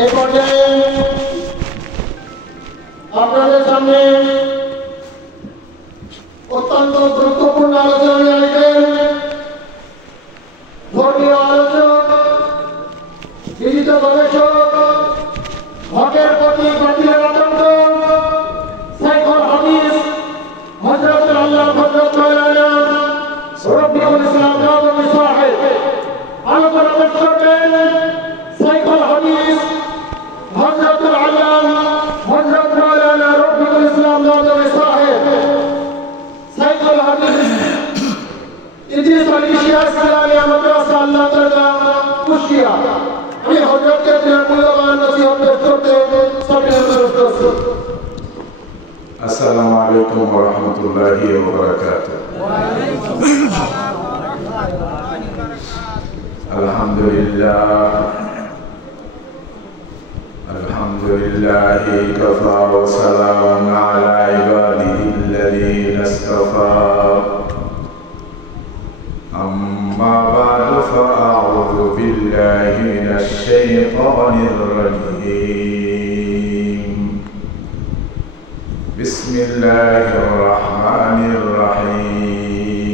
এই পর্যায়ে আপনাদের সামনে অত্যন্ত গুরুত্বপূর্ণ আলোচনা নিয়ে আসবেন ধর্মীয় আলোচক, বিজিত গবেষক, হকের প্রতি বাতিলের আতঙ্ক, সাইফুল হাদিস হযরতুল আল্লাহ হযরত মাওলানা রফিকুল ইসলাম নাদবী সাহেব আলোচনা করবেন। সাইফুল হাদিস হযরতুল আল্লাহ হযরত মাওলানা রফিকুল ইসলাম নাদবী সাহেব সাইফুল হাদিস ইদ্রিস আলী শিয়া ইসলামিয়া মাদ্রাসা আল্লাহ তাআলা কুশিয়া আমি হযরতকে দিনের মূল্যবান নসিহত পেশ করতে সবিনয় অনুরোধ করছি। আসসালামু আলাইকুম ওয়া রাহমাতুল্লাহি ওয়া বারাকাতুহু। আলহামদুলিল্লাহি কাফা ওয়া সালামুন আলা ইবাদিহিল্লাযীনা ইসতাফা। أما بعد فأعوذ بالله من الشيطان الرجيم. بسم الله الرحمن الرحيم.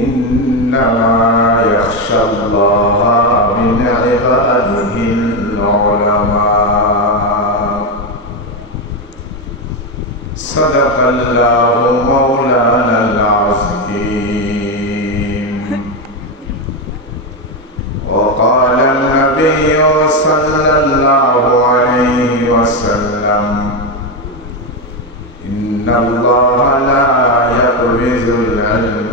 إنما يخشى الله من عباده العلماء. صدق الله مولانا العظيم. وقال النبي صلى الله عليه وسلم إن الله لا يقبض العلم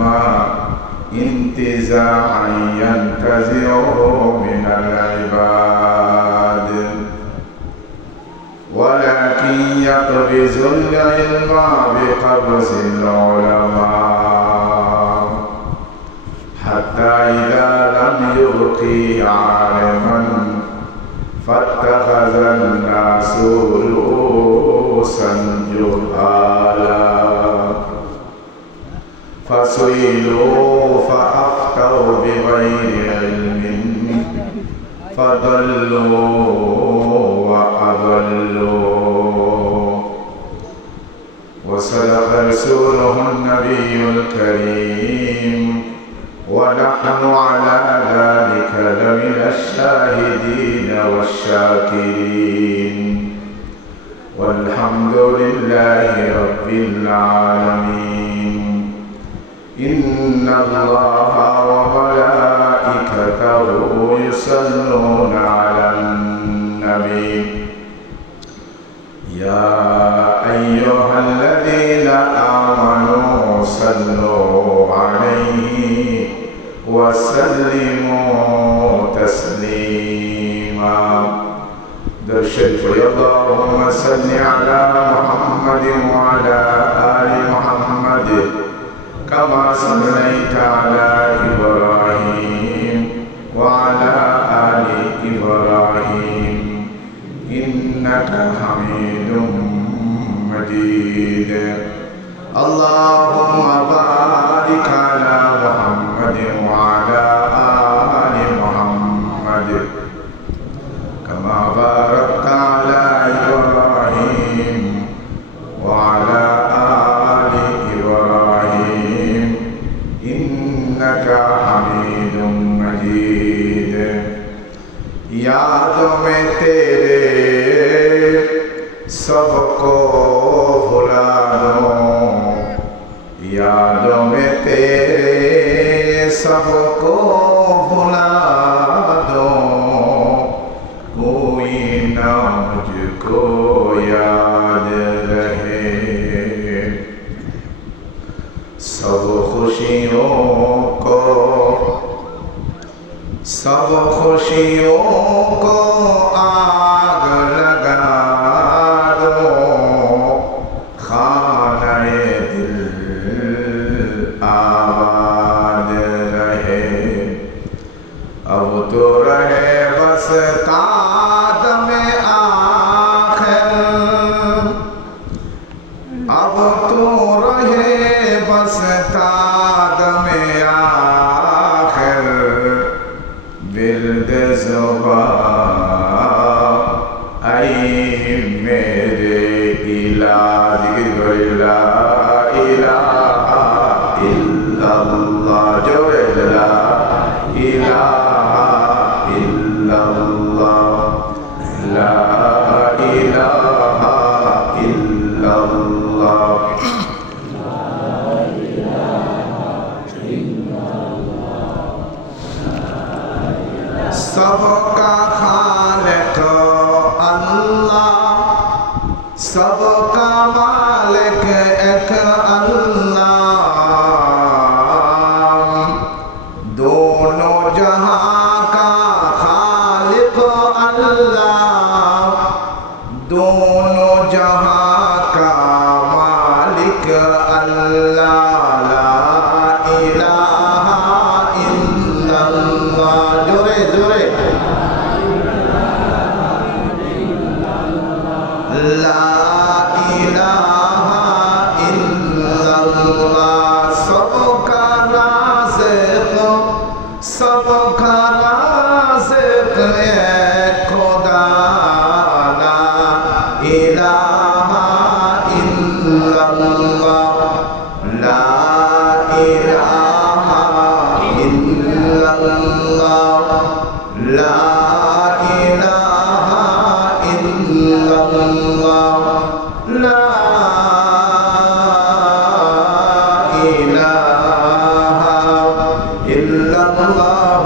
انتزاعا ينتزعه من العباد ولكن يقبض العلم بقبض العلماء حتى إذا لم يبقي عالما فاتخذ الناس رؤوسا جهالا فسئلوا فأفتوا بغير علم فضلوا وأضلوا. وصدق رسوله النبي الكريم ونحن على ذلك لمن الشاهدين والشاكرين والحمد لله رب العالمين. إن الله وملائكته يصلون على النبي يا أيها الذين آمنوا صلوا عليه وسلموا تسليما. درشد اللهم صل على محمد وعلى آل محمد كما صليت على إبراهيم وعلى آل إبراهيم إنك حميد مجيد. اللهم بارك على محمد وعلى آل محمد كما باركت على إبراهيم وعلى آل إبراهيم إنك حميد مجيد. यादों में तेरे सबको भुला दो, यादों में तेरे सबको भुला दो, कोई ना मुझको याद रहे. सब खुशियों को आग लगा दो, खाने दिल आबाद रहे. अब तो रहे बस कादम आखिर, अब तो रहे बस कादम आखिर, मुस्तफा आई मेरे इलाज ला इलाहा इल्लल्लाह जोरे ला इलाहा इल्लल्लाह ला इलाहा इल्लल्लाह सबका खालिक अल्लाह सबका मालिक एक अल्लाह दोनों जहां का खालिक अल्लाह दोनों जहां का मालिक अल्लाह ला इलाहा इल्लल्लाह जोरे जोरे ला इलाहा इल्लल्लाह सबका राज़िक़ सबका राज़िक़ खुदा ला इलाहा इल्लल्लाह ला इलाहा इल्लल्लाह ला इलाहा इल्लल्लाह ला इलाहा इल्लल्लाह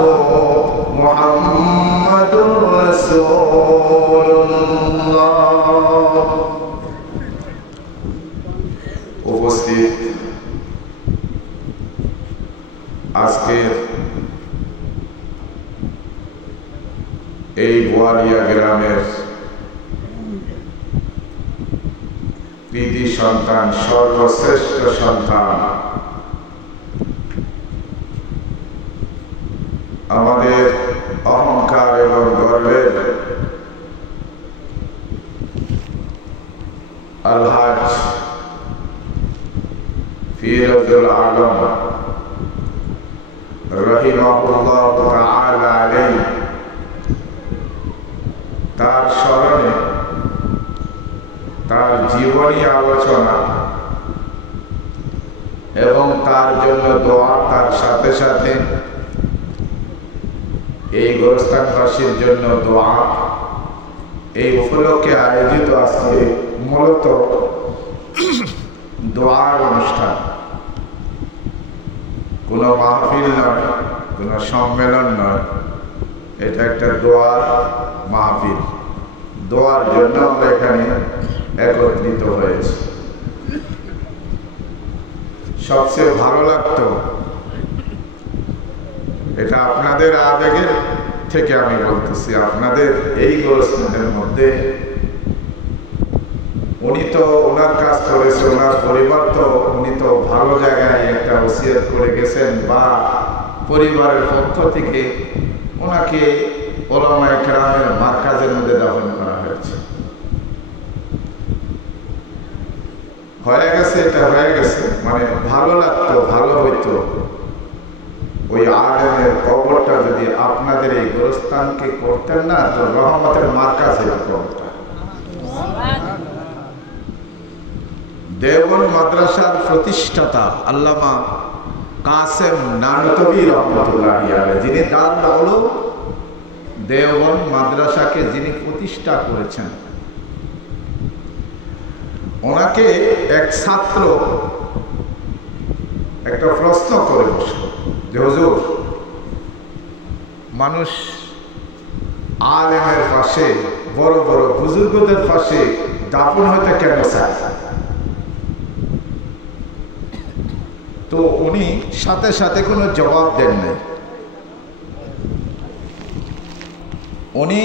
मुहम्मदुर রাসূলুল্লাহ। উপস্থিত আজকের এই বোয়ালিয়া গ্রামের কৃতি সন্তান সর্বশ্রেষ্ঠ সন্তান আমাদের অহংকার এবং গর্বের আলহাজ ফিরোজুল আলম রহিমাহুল্লাহ তাআলা আলাইহি তার স্মরণে তার জীবনী আলোচনা এবং তার জন্য দোয়া তার সাথে সাথে এই গোরস্থানবাসীর জন্য দোয়া এই উপলক্ষে আয়োজিত আজকে মূলত দোয়ার অনুষ্ঠান কোনো মাহফিল নয় কোনো সম্মেলন নয় এটা একটা দোয়ার মাহফিল দোয়ার জন্য আমরা এখানে একত্রিত হয়েছি সবচেয়ে ভালো লাগতো এটা আপনাদের আবেগের থেকে আমি বলতেছি আপনাদের এই গোরস্থানের মধ্যে উনি তো ওনার কাজ করেছে ওনার পরিবার তো উনি তো ভালো জায়গায় একটা ওসিয়ত করে গেছেন বা পরিবারের পক্ষ থেকে ওনাকে ওলামায়ে কেরামের মারকাজের মধ্যে দাফন করা হয়েছে হয়ে গেছে এটা হয়ে গেছে মানে ভালো লাগতো ভালো হইতো ওই আলেমের কবরটা যদি আপনাদের এই গোরস্থানকে করতেন না তো রহমতের মারকাজ হইত কবরটা দেওবন্দ মাদ্রাসার প্রতিষ্ঠাতা আল্লামা কাসেম নানতবী রহমতুল্লাহি আলাইহি যিনি দারুল উলুম দেওবন্দ মাদ্রাসাকে যিনি প্রতিষ্ঠা করেছেন ওনাকে এক ছাত্র একটা প্রশ্ন করে বসল যে হুজুর মানুষ আলেমের পাশে বড় বড় বুজুর্গদের পাশে দাফন হইতে কেন চায় তো উনি সাথে সাথে কোনো জবাব দেন নাই উনি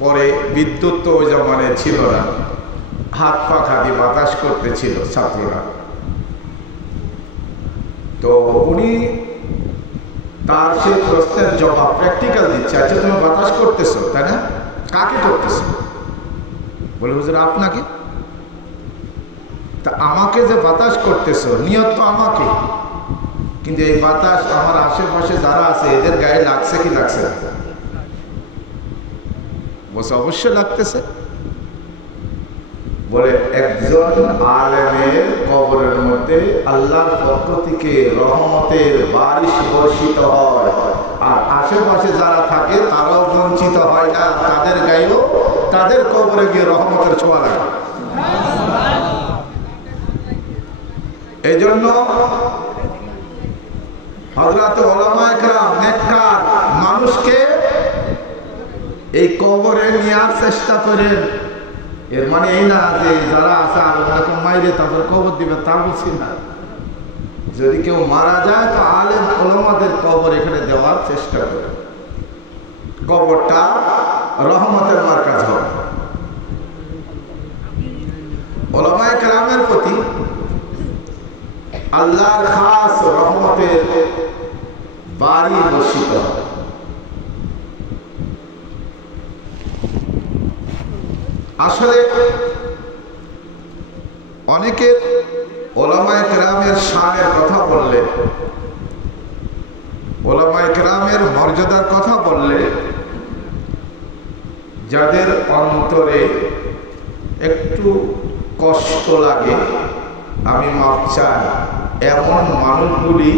পরে বিদ্যুৎ তো ওই জমানায় ছিল না হাত পা খাদি বাতাস করতেছিল ছাত্ররা তো উনি তার সেই প্রশ্নের জবাব প্র্যাকটিক্যাল দিচ্ছে আচ্ছা তুমি বাতাস করতেছো তাই না কাকে করতেছো বলে হুজুর আপনাকে তা আমাকে যে বাতাস করতেছো নিয়ত তো আমাকে কিন্তু এই বাতাস আমার আশেপাশে যারা আছে এদের গায়ে লাগছে কি লাগছে না? বলছে অবশ্যই লাগতেছে। বলে একজন আলেমের কবরের মধ্যে আল্লাহর পক্ষ থেকে রহমতের বারিশ বর্ষিত হয়, আর আশেপাশে যারা থাকে তারাও বঞ্চিত হয় না, তাদের গায়েও তাদের কবরে গিয়ে রহমতের ছোঁয়া লাগে। এই জন্য হযরত উলামায়ে কেরাম নেককার মানুষকে এই কবরে নেওয়ার চেষ্টা করেন। এর মানে এই না যে যারা আছে আর ওনাকে মাইরে তারপর কবর দিবে, তা বলছি না। যদি কেউ মারা যায় তো আলেম উলামাদের কবর এখানে দেওয়ার চেষ্টা করে, কবরটা রহমতের মার্কাজ হবে। উলামায়ে কেরামের প্রতি আল্লাহর খাস রহমতের বাড়ি বর্ষিত হয়। আসলে অনেকে উলামায়ে কেরামের শানের কথা বললে, উলামায়ে কেরামের মর্যাদার কথা বললে যাদের অন্তরে একটু কষ্ট লাগে, আমি মাপ চাই, এমন মানুষগুলি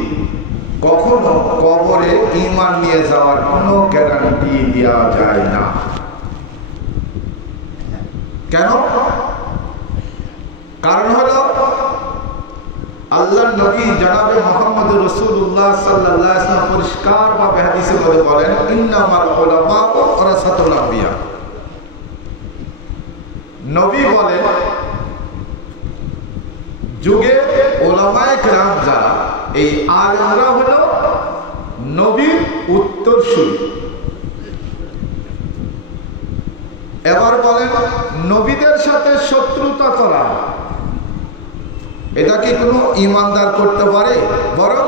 কখনো কবরে ঈমান নিয়ে যাওয়ার কোনো গ্যারান্টি দেওয়া যায় না। কেন? কারণ হলো আল্লাহর নবী জনাবে মুহাম্মদ রাসূলুল্লাহ সাল্লাল্লাহু আলাইহি ওয়াসাল্লাম পরিষ্কার ভাবে হাদিসে বলেন, ইন্নামাল উলামাউ ওয়ারাসাতুল আম্বিয়া। নবী বলেন যুগে উলামায়ে কেরাম যারা, এই আলেমরা হলো নবীর উত্তরসূরি। এবার বলেন নবীদের সাথে শত্রুতা করা, এটা কি কোনো ঈমানদার করতে পারে? বরং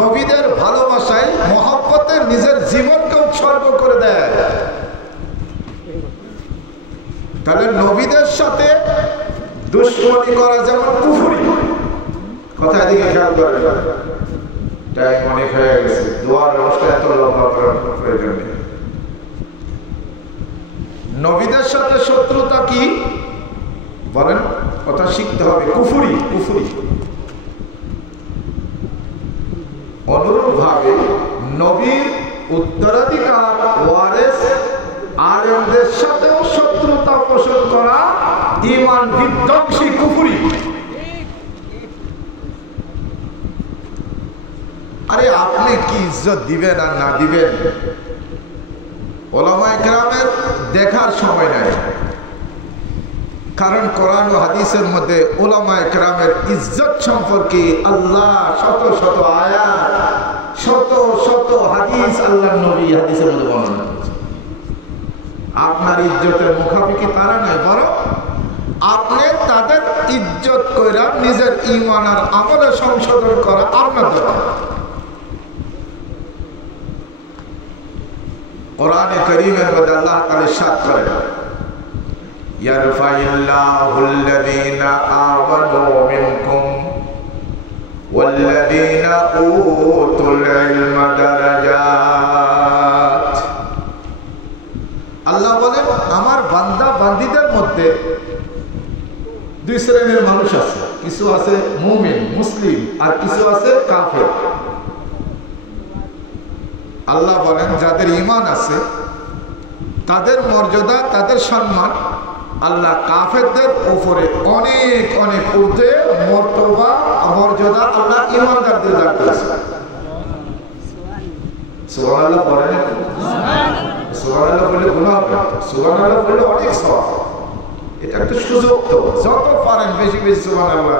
নবীদের ভালোবাসায় মহব্বতে নিজের জীবনকে উৎসর্গ করে দেয়। তাহলে নবীদের সাথে দুশমনি করা যেমন কুফরি। কথা এদিকে খেয়াল করে, টাইম অনেক হয়ে গেছে, দোয়ার ব্যবস্থা এত লম্বা করার প্রয়োজন নেই। নবীদের সাথে শত্রুতা কি বলেন? কথা শিখতে হবে, কুফরি। কুফরি। অনুরূপভাবে নবীর উত্তরাধিকার ওয়ারেস আলেমদের সাথেও শত্রুতা পোষণ করা ঈমান বিধ্বংসী কুফরি। আরে আপনি কি ইজ্জত দিবেন আর না দিবেন উলামায়ে কেরামের দেখার সময় নাই। কারণ কোরআন ও হাদিসের মধ্যে উলামায়ে কেরামের ইজ্জত সম্পর্কে আল্লাহ শত শত আয়াত, শত শত হাদিস আল্লাহর নবী হাদিসের মধ্যে বর্ণনা করেছেন। আপনার ইজ্জতের মুখাপেক্ষি তারা নয়, বরং আপনি তাদের ইজ্জত কইরা নিজের ঈমান আর আমলে সংশোধন করা আপনার দরকার। কোরআনে কারীমের মধ্যে আল্লাহ তাআলা ইরশাদ করেন, ইয়ারফাইল্লাহুল্লাযীনা আমানু মিনকুম ওয়াল্লাযীনা উতুল ইলমা দারাজাত। আল্লাহ বলেন আমার বান্দা বান্দীদের মধ্যে দুই শ্রেণীর মানুষ আছে, কিছু আছে মুমিন মুসলিম আর কিছু আছে কাফের। আল্লাহ বলেন যাদের ঈমান আছে তাদের মর্যাদা, তাদের সম্মান আল্লাহ কাফেরদের উপরে অনেক অনেক ঊর্ধ্বে মর্তবা মর্যাদা আল্লাহ ঈমানদারদের দান করেছেন। সুবহানাল্লাহ বলেন, সুবহানাল্লাহ বলে গুনাহ হবে, সুবহানাল্লাহ বলে অনেক সওয়াব। এটা একটা সুযোগ, তো যত পারেন বেশি বেশি সুবহানাল্লাহ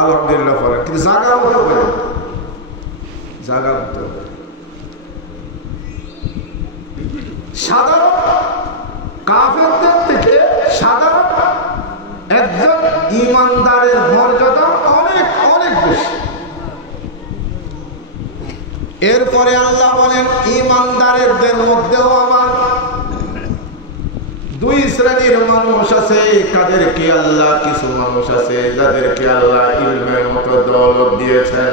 আলহামদুলিল্লাহ বলেন, কিন্তু জায়গা মতো বলেন, জায়গা মতো। সাধারণ কাফেরদের থেকে সাধারণ একজন ঈমানদারের মর্যাদা অনেক অনেক বেশি। এরপরে আল্লাহ বলেন ঈমানদারদের মধ্যেও আবার দুই শ্রেণীর মানুষ আছে, কাদেরকে আল্লাহ, কিছু মানুষ আছে যাদেরকে আল্লাহ ইলমের মতো দৌলত দিয়েছেন,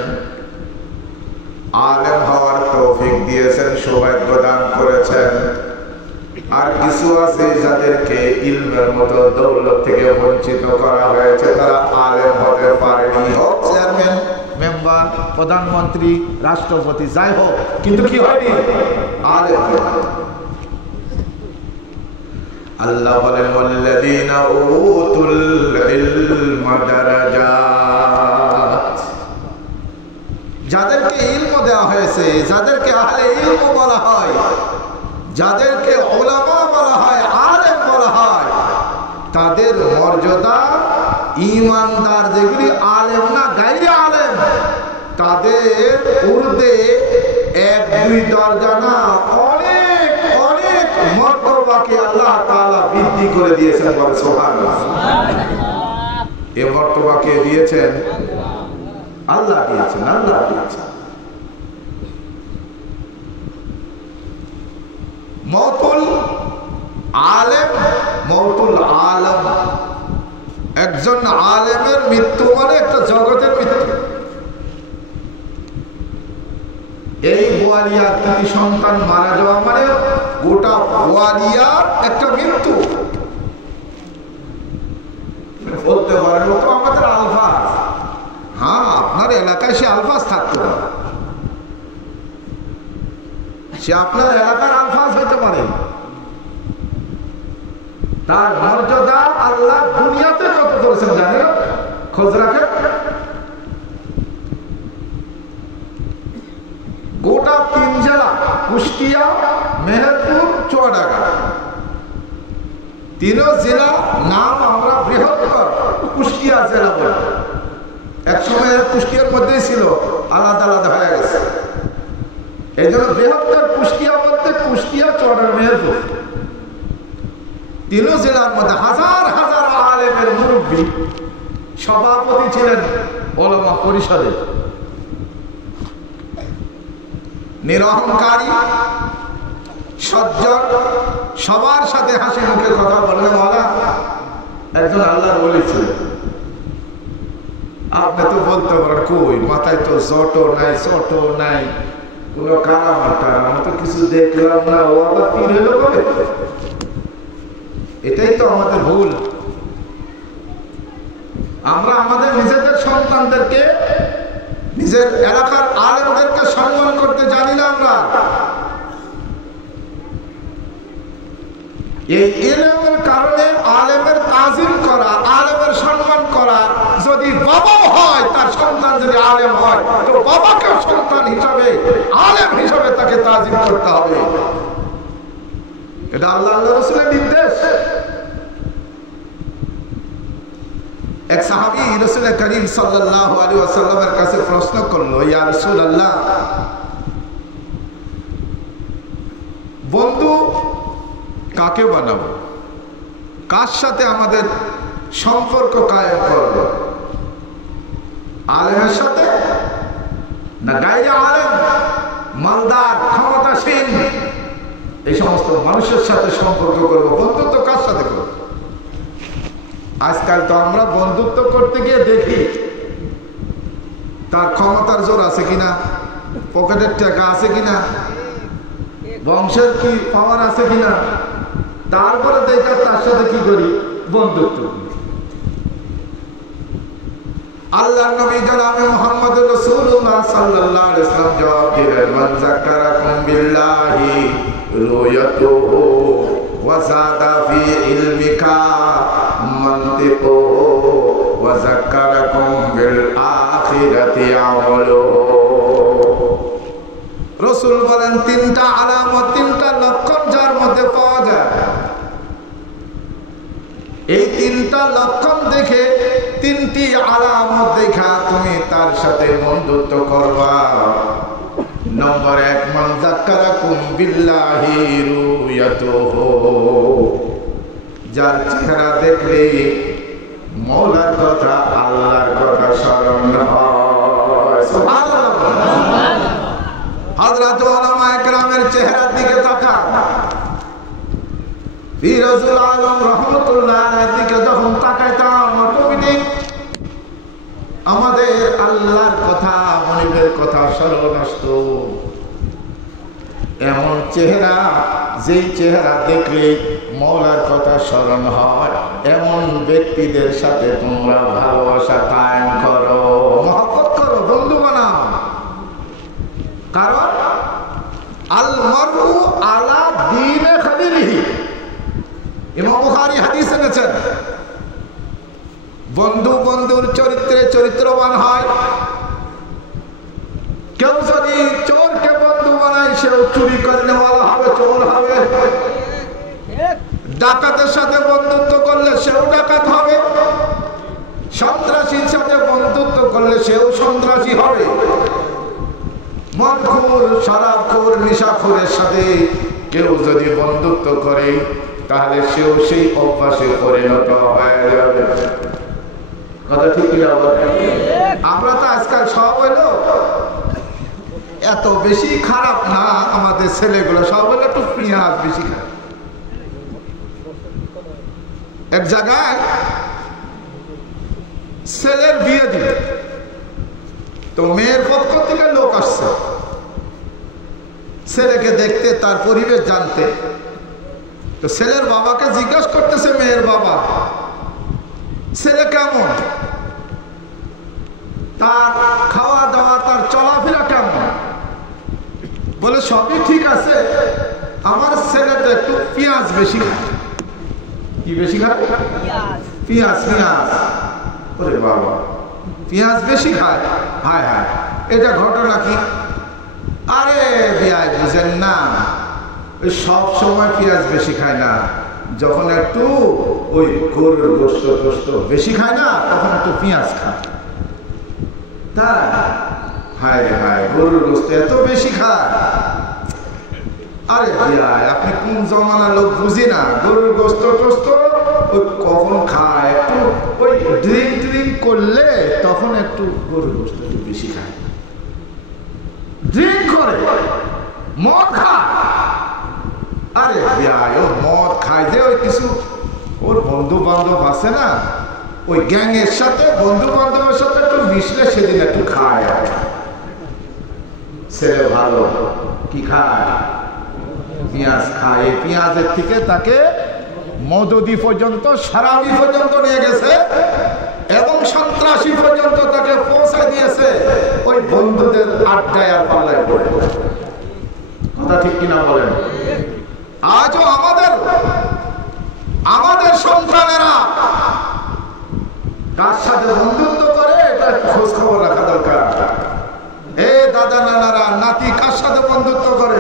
আলেম হওয়ার তৌফিক দিয়েছেন, সৌভাগ্য দান করেছেন। আর কিছু আছে যাদেরকে ইলমের মতো দৌলত থেকে বঞ্চিত করা হয়েছে, তারা আলেম হতে পারেনি। হোক চেয়ারম্যান, মেম্বার, প্রধানমন্ত্রী, রাষ্ট্রপতি, যাই হোক, কিন্তু কি হয়নি? আলেম। আল্লাহ বলেন ওয়াল্লাযীনা উতুল ইলমা দারাজাত, যাদেরকে ইলম দেওয়া হয়েছে, যাদেরকে আহলে ইলম বলা হয়, যাদেরকে উলামা বলা হয়, আলেম বলা হয়, তাদের মর্যাদা ঈমানদার যেগুলি আলেম না, গায়রে আলেম, তাদের ঊর্ধ্বে 1-2 দরজা না, অনেক অনেক মর্তবাকে আল্লাহ তাআলা বৃদ্ধি করে দিয়েছেন। বলে সুবহানাল্লাহ। এই মর্তবাকে দিয়েছেন আল্লাহ, দিয়েছেন আল্লাহ দিয়েছেন। মওতুল আলেম, মওতুল আলম, একজন আলেমের মৃত্যু মানে একটা জগতের মৃত্যু। এই বোয়ালিয়ার 3 সন্তান মারা যাওয়া মানে গোটা বোয়ালিয়ার একটা মৃত্যু। বলতে পারেন তো আমাদের আলফাজ, হ্যাঁ আপনার এলাকায় সে আলফাজ থাকতে পারে, সে আপনার এলাকার আলফাজ হইতে পারে, তার মর্যাদা আল্লাহ দুনিয়াতে কত করেছেন জানেন? খোঁজ রাখেন। গোটা 3 জেলা, কুষ্টিয়া, মেহেরপুর, চুয়াডাঙ্গা, 3 জেলা নাম আমরা বৃহত্তর কুষ্টিয়া জেলা বলি। এক সময় কুষ্টিয়ার মধ্যেই ছিল, আলাদা আলাদা হয়ে গেছে। এই জন্য বৃহত্তর কুষ্টিয়া বলতে কুষ্টিয়া, চুয়াডাঙ্গা, মেহেরপুর 3 জেলার মধ্যে হাজার হাজার আলেমের মুরব্বী সভাপতি ছিলেন উলামা পরিষদের। নিরহংকারী, সজ্জন, সবার সাথে হাসি মুখে কথা বললেন ওলা একজন আল্লাহর ওলি ছিলেন। আপনি তো বলতে পারেন কই মাথায় তো জটো নাই, চটো নাই, কোনো কারামাটা, আমি তো কিছু দেখলাম না, ও আবার পীর হইল কবে? এটাই তো আমাদের ভুল। আমরা আমাদের নিজেদের সন্তানদেরকে, নিজের এলাকার আলেমদেরকে সম্মান করতে জানি না। আমরা এই ইলমের কারণে আলেমের তাজিম করা, আলেমের সম্মান করা, যদি বাবাও হয় তার সন্তান যদি আলেম হয় তো বাবাকে সন্তান হিসাবে, আলেম হিসাবে তাকে তাজিম করতে হবে। এটা আল্লাহ রাসূলের নির্দেশ। এক সাহাবী রাসূল করিম সাল্লাল্লাহু আলাইহি ওয়াসাল্লামের কাছে প্রশ্ন করলো, ইয়া রাসূলুল্লাহ, বন্ধু কাকে বানাবো, কার সাথে আমাদের সম্পর্ক কায়েম করব? আলেমের সাথে না গায়রে আলেম, মালদার, ক্ষমতাসীন, এই সমস্ত মানুষের সাথে সম্পর্ক করবো? বন্ধুত্ব কার সাথে করবো? আজকাল তো আমরা বন্ধুত্ব করতে গিয়ে দেখি তার ক্ষমতার জোর আছে কিনা, পকেটের টাকা আছে কিনা, বংশের কি পাওয়ার আছে কিনা, তারপরে দেখে তার সাথে কি করি, বন্ধুত্ব। আল্লাহর নবী জনাবে মুহাম্মদ রাসূলুল্লাহ সাল্লাল্লাহু আলাইহি ওয়াসাল্লাম জবাব দিলেন, মান যাকারাকুম বিল্লাহি রুয়াতুহু ওয়া যাদা ফি ইলমিকা মানতিকুহু ওয়া যাকারাকুম বিল আখিরাতি আমালুহু। রাসূল বলেন 3টা আলামত, 3টা লক্ষণ যার মধ্যে পাওয়া যায়, এই 3টা লক্ষণ দেখে, 3টি আলামত দেখা তুমি তার সাথে বন্ধুত্ব করবা। নম্বর 1, মান যাকারাকুম বিল্লাহি রুয়াতুহু, যার চেহারা দেখলে মওলার কথা, আল্লাহর কথা স্মরণ হয়। সুবহানাল্লাহ। হযরত উলামায়ে কেরামের চেহারার দিকে তাকান। ফিরোজুল আলম রহমতুল্লাহ আলাইহির দিকে যখন তাকাইতাম, অটোমেটিক আমাদের আমাদের আল্লাহর কথা মনিবের কথা স্মরণ আসতো। এমন চেহারা, যেই চেহারা দেখলে মওলার কথা স্মরণ হয়, এমন ব্যক্তিদের সাথে তোমরা ভালোবাসা কায়েম করো, মহব্বত করো, বন্ধু বানাও। কারণ আল মারউ আলা দীনে খালিলিহি, ইমাম বুখারী হাদিস এনেছেন, বন্ধু বন্ধুর চরিত্রে চরিত্রবান হয়। কেউ যদি চোরকে বন্ধু বানায়, সেও চুরি করে নেওয়ালা হবে, চোর হবে। ডাকাতের সাথে বন্ধুত্ব করলে সেও ডাকাত হবে, সন্ত্রাসীর সাথে বন্ধুত্ব করলে সেও সন্ত্রাসী হবে। মদখোর, শরাবখোর, নেশাখোরের সাথে কেউ যদি বন্ধুত্ব করে, তাহলে সেও সেই অভ্যাসে পরিণত হয়ে যাবে। কথা ঠিক কি না? আমরা তো আজকাল সব হইলো এত বেশি খারাপ না, আমাদের ছেলেগুলো সব হইলো একটু পেঁয়াজ বেশি খায়। এক জায়গায় ছেলের বিয়ে দিল, তো মেয়ের পক্ষ থেকে লোক আসছে ছেলেকে দেখতে, তার পরিবেশ জানতে। তো ছেলের বাবাকে জিজ্ঞাসা করতেছে মেয়ের বাবা, ছেলে কেমন, তার খাওয়া দাওয়া, তার চলাফেরা কেমন? বলে সবই ঠিক আছে, আমার ছেলেটা একটু পেঁয়াজ বেশি খায়। কি বেশি খায়? পেঁয়াজ। পেঁয়াজ, ওরে বাবা, পেঁয়াজ বেশি খায়? হায় হায়, এটা ঘটনা কি? আরে বিয়াই বুঝেন না, ওই সব সময় পেঁয়াজ বেশি খায় না, যখন একটু ওই গরুর গোশত টোস্ত বেশি খায় না, তখন একটু পেঁয়াজ খায়। তাই? হায় হায়, গরুর গোশত এত বেশি খায়? আরে বিয়াই, আপনি কোন জমানা লোক বুঝি না, গরুর গোশত টোস্ত ওই কখন খায়, একটু ওই ড্রিঙ্ক করলে তখন একটু গরুর গোশত একটু বেশি খায়। ড্রিঙ্ক করে, মদ খায়। আরে বিয়াই, ও মদ খায় যে ওই কিছু ওর বন্ধু বান্ধব আছে না, ওই গ্যাংয়ের সাথে, বন্ধু বান্ধবের সাথে একটু মিশলে সেদিন একটু খায়। ছেলে ভালো, কি খায়? পেঁয়াজ খায়। পেঁয়াজের থেকে তাকে মদদি পর্যন্ত, সারাবি পর্যন্ত নিয়ে গেছে এবং সন্ত্রাসী পর্যন্ত তাকে পৌঁছে দিয়েছে ওই বন্ধুদের আড্ডায় আর পাল্লায় পড়ে। কথা ঠিক কিনা বলেন? আজও আমাদের সন্তানেরা কার সাথে বন্ধুত্ব করে, এটা খোঁজ খবর রাখা দরকার। এ দাদা নানারা, নাতি কার সাথে বন্ধুত্ব করে,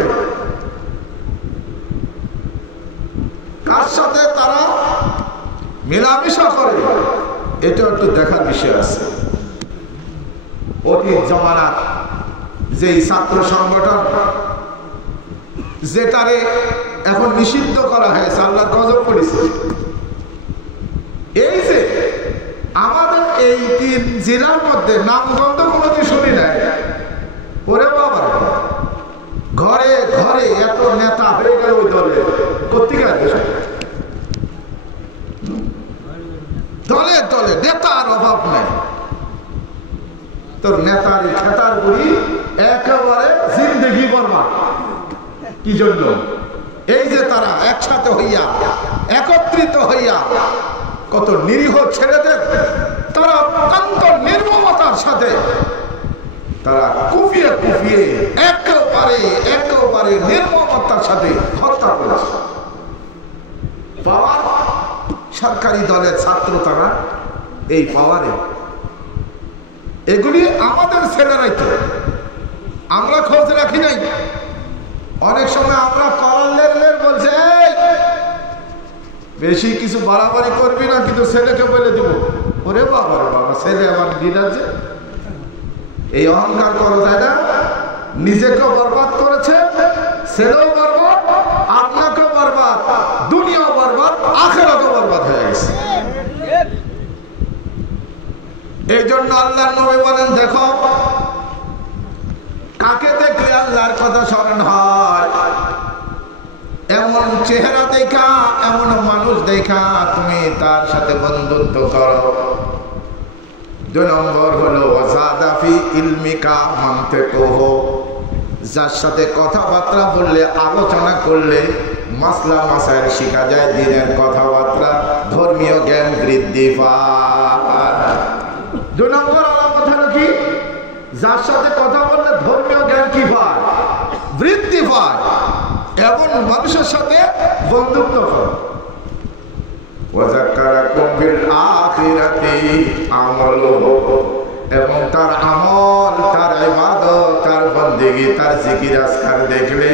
কার সাথে তারা মেলামেশা করে, এটা একটু দেখার বিষয় আছে। অতীত জমানার যেই ছাত্র সংগঠন, যেটারে এখন নিষিদ্ধ করা হয়েছে, আল্লাহর গজব পড়েছে, এই যে আমাদের এই 3 জেলার মধ্যে নামগন্ধ কোনোদিন শুনি নাই। ওরে বাবা, ঘরে ঘরে এত নেতা হয়ে গেল ওই দলে, পত্রিকা দলে দলে নেতার অভাব নেই। তোর নেতার খেতার গুলি একেবারে জিন্দেগি বরবাদ। কি জন্য? এই যে তারা একসাথে হইয়া, একত্রিত হইয়া, কত নিরীহ ছেলেদের তারা অত্যন্ত নির্মমতার সাথে তারা কুপিয়ে কুপিয়ে একেবারে নির্মমতার সাথে হত্যা করেছে। পাওয়ার, সরকারি দলের ছাত্র তারা, এই পাওয়ারে। এগুলি আমাদের ছেলেরাই তো, আমরা খোঁজ রাখি নাই। অনেক সময় আমরা করালের বলছে বেশি কিছু বাড়াবাড়ি করবি না, কিন্তু ছেলেকে বলে দিব, ওরে বাবা রে বাবা, ছেলে আমার লিডার যে, এই অহংকার করা যায় না। নিজেকেও বরবাদ করেছে, ছেলেও বরবাদ, আপনাকেও বরবাদ, দুনিয়াও বরবাদ, আখিরাতও বরবাদ হয়ে গেছে। এই জন্য আল্লাহর নবী বলেন, দেখো কাকে দেখলে আল্লাহর কথা স্মরণ হয়, এমন চেহারা দেখা, এমন মানুষ দেখা তুমি তার সাথে বন্ধুত্ব করো। 2 নম্বর হলো ফি ইলমিকা মানতিকুহু, যার সাথে কথাবার্তা বললে, আলোচনা করলে মাসলা মাসাইল শিখা যায়, দিনের কথাবার্তা, ধর্মীয় জ্ঞান বৃদ্ধি পায়। 2 নম্বর আলামত হলো কি? যার সাথে কথা বললে ধর্মীয় জ্ঞান কি পায়? বৃদ্ধি পায়। এমন মানুষের সাথে বন্ধুত্ব করো। ওয়াযাক্কারাকুম বিল আখিরাতি আমালুহু, এবং তার আমল, তার ইবাদত, তার বন্দেগী, তার জিকির আজকার দেখলে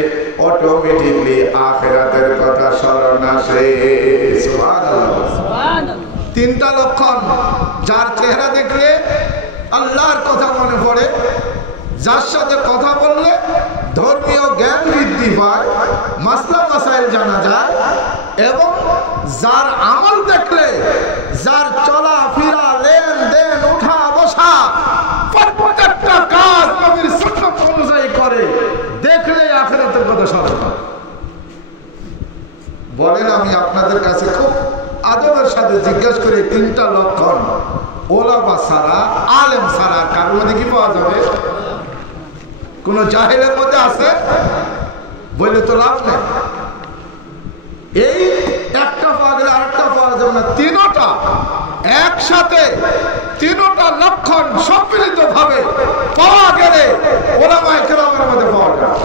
অটোমেটিকলি আখিরাতের কথা স্মরণ আসে। সুবহানাল্লাহ, সুবহানাল্লাহ। 3টা লক্ষণ, যার চেহারা দেখলে আল্লাহর কথা মনে পড়ে, যার সাথে কথা বললে ধর্মীয় জ্ঞান বৃদ্ধি পায়, মাসলা মাসাইল জানা যায়, এবং যার আমল দেখলে, যার চলা ফিরা, লেনদেন, উঠা বসা, প্রত্যেকটা কাজ নবীর সুন্নাত অনুযায়ী করে, দেখলে আখিরাতের কথা স্মরণ হয়। বলেন, আমি আপনাদের কাছে খুব আদবের সাথে জিজ্ঞাসা করি, 3টা লক্ষণ ওলামা ছাড়া, আলেম ছাড়া কারোর মধ্যে কি পাওয়া যাবে? কোন জাহেলের মধ্যে আছে? বলে তো লাভ নেই। এই একটা পাওয়া গেলে আরেকটা পাওয়া যাবে না। 3টা একসাথে, 3টা লক্ষণ সম্মিলিত ভাবে পাওয়া গেলে ওলামায়ে কেরামের মধ্যে পাওয়া যায়।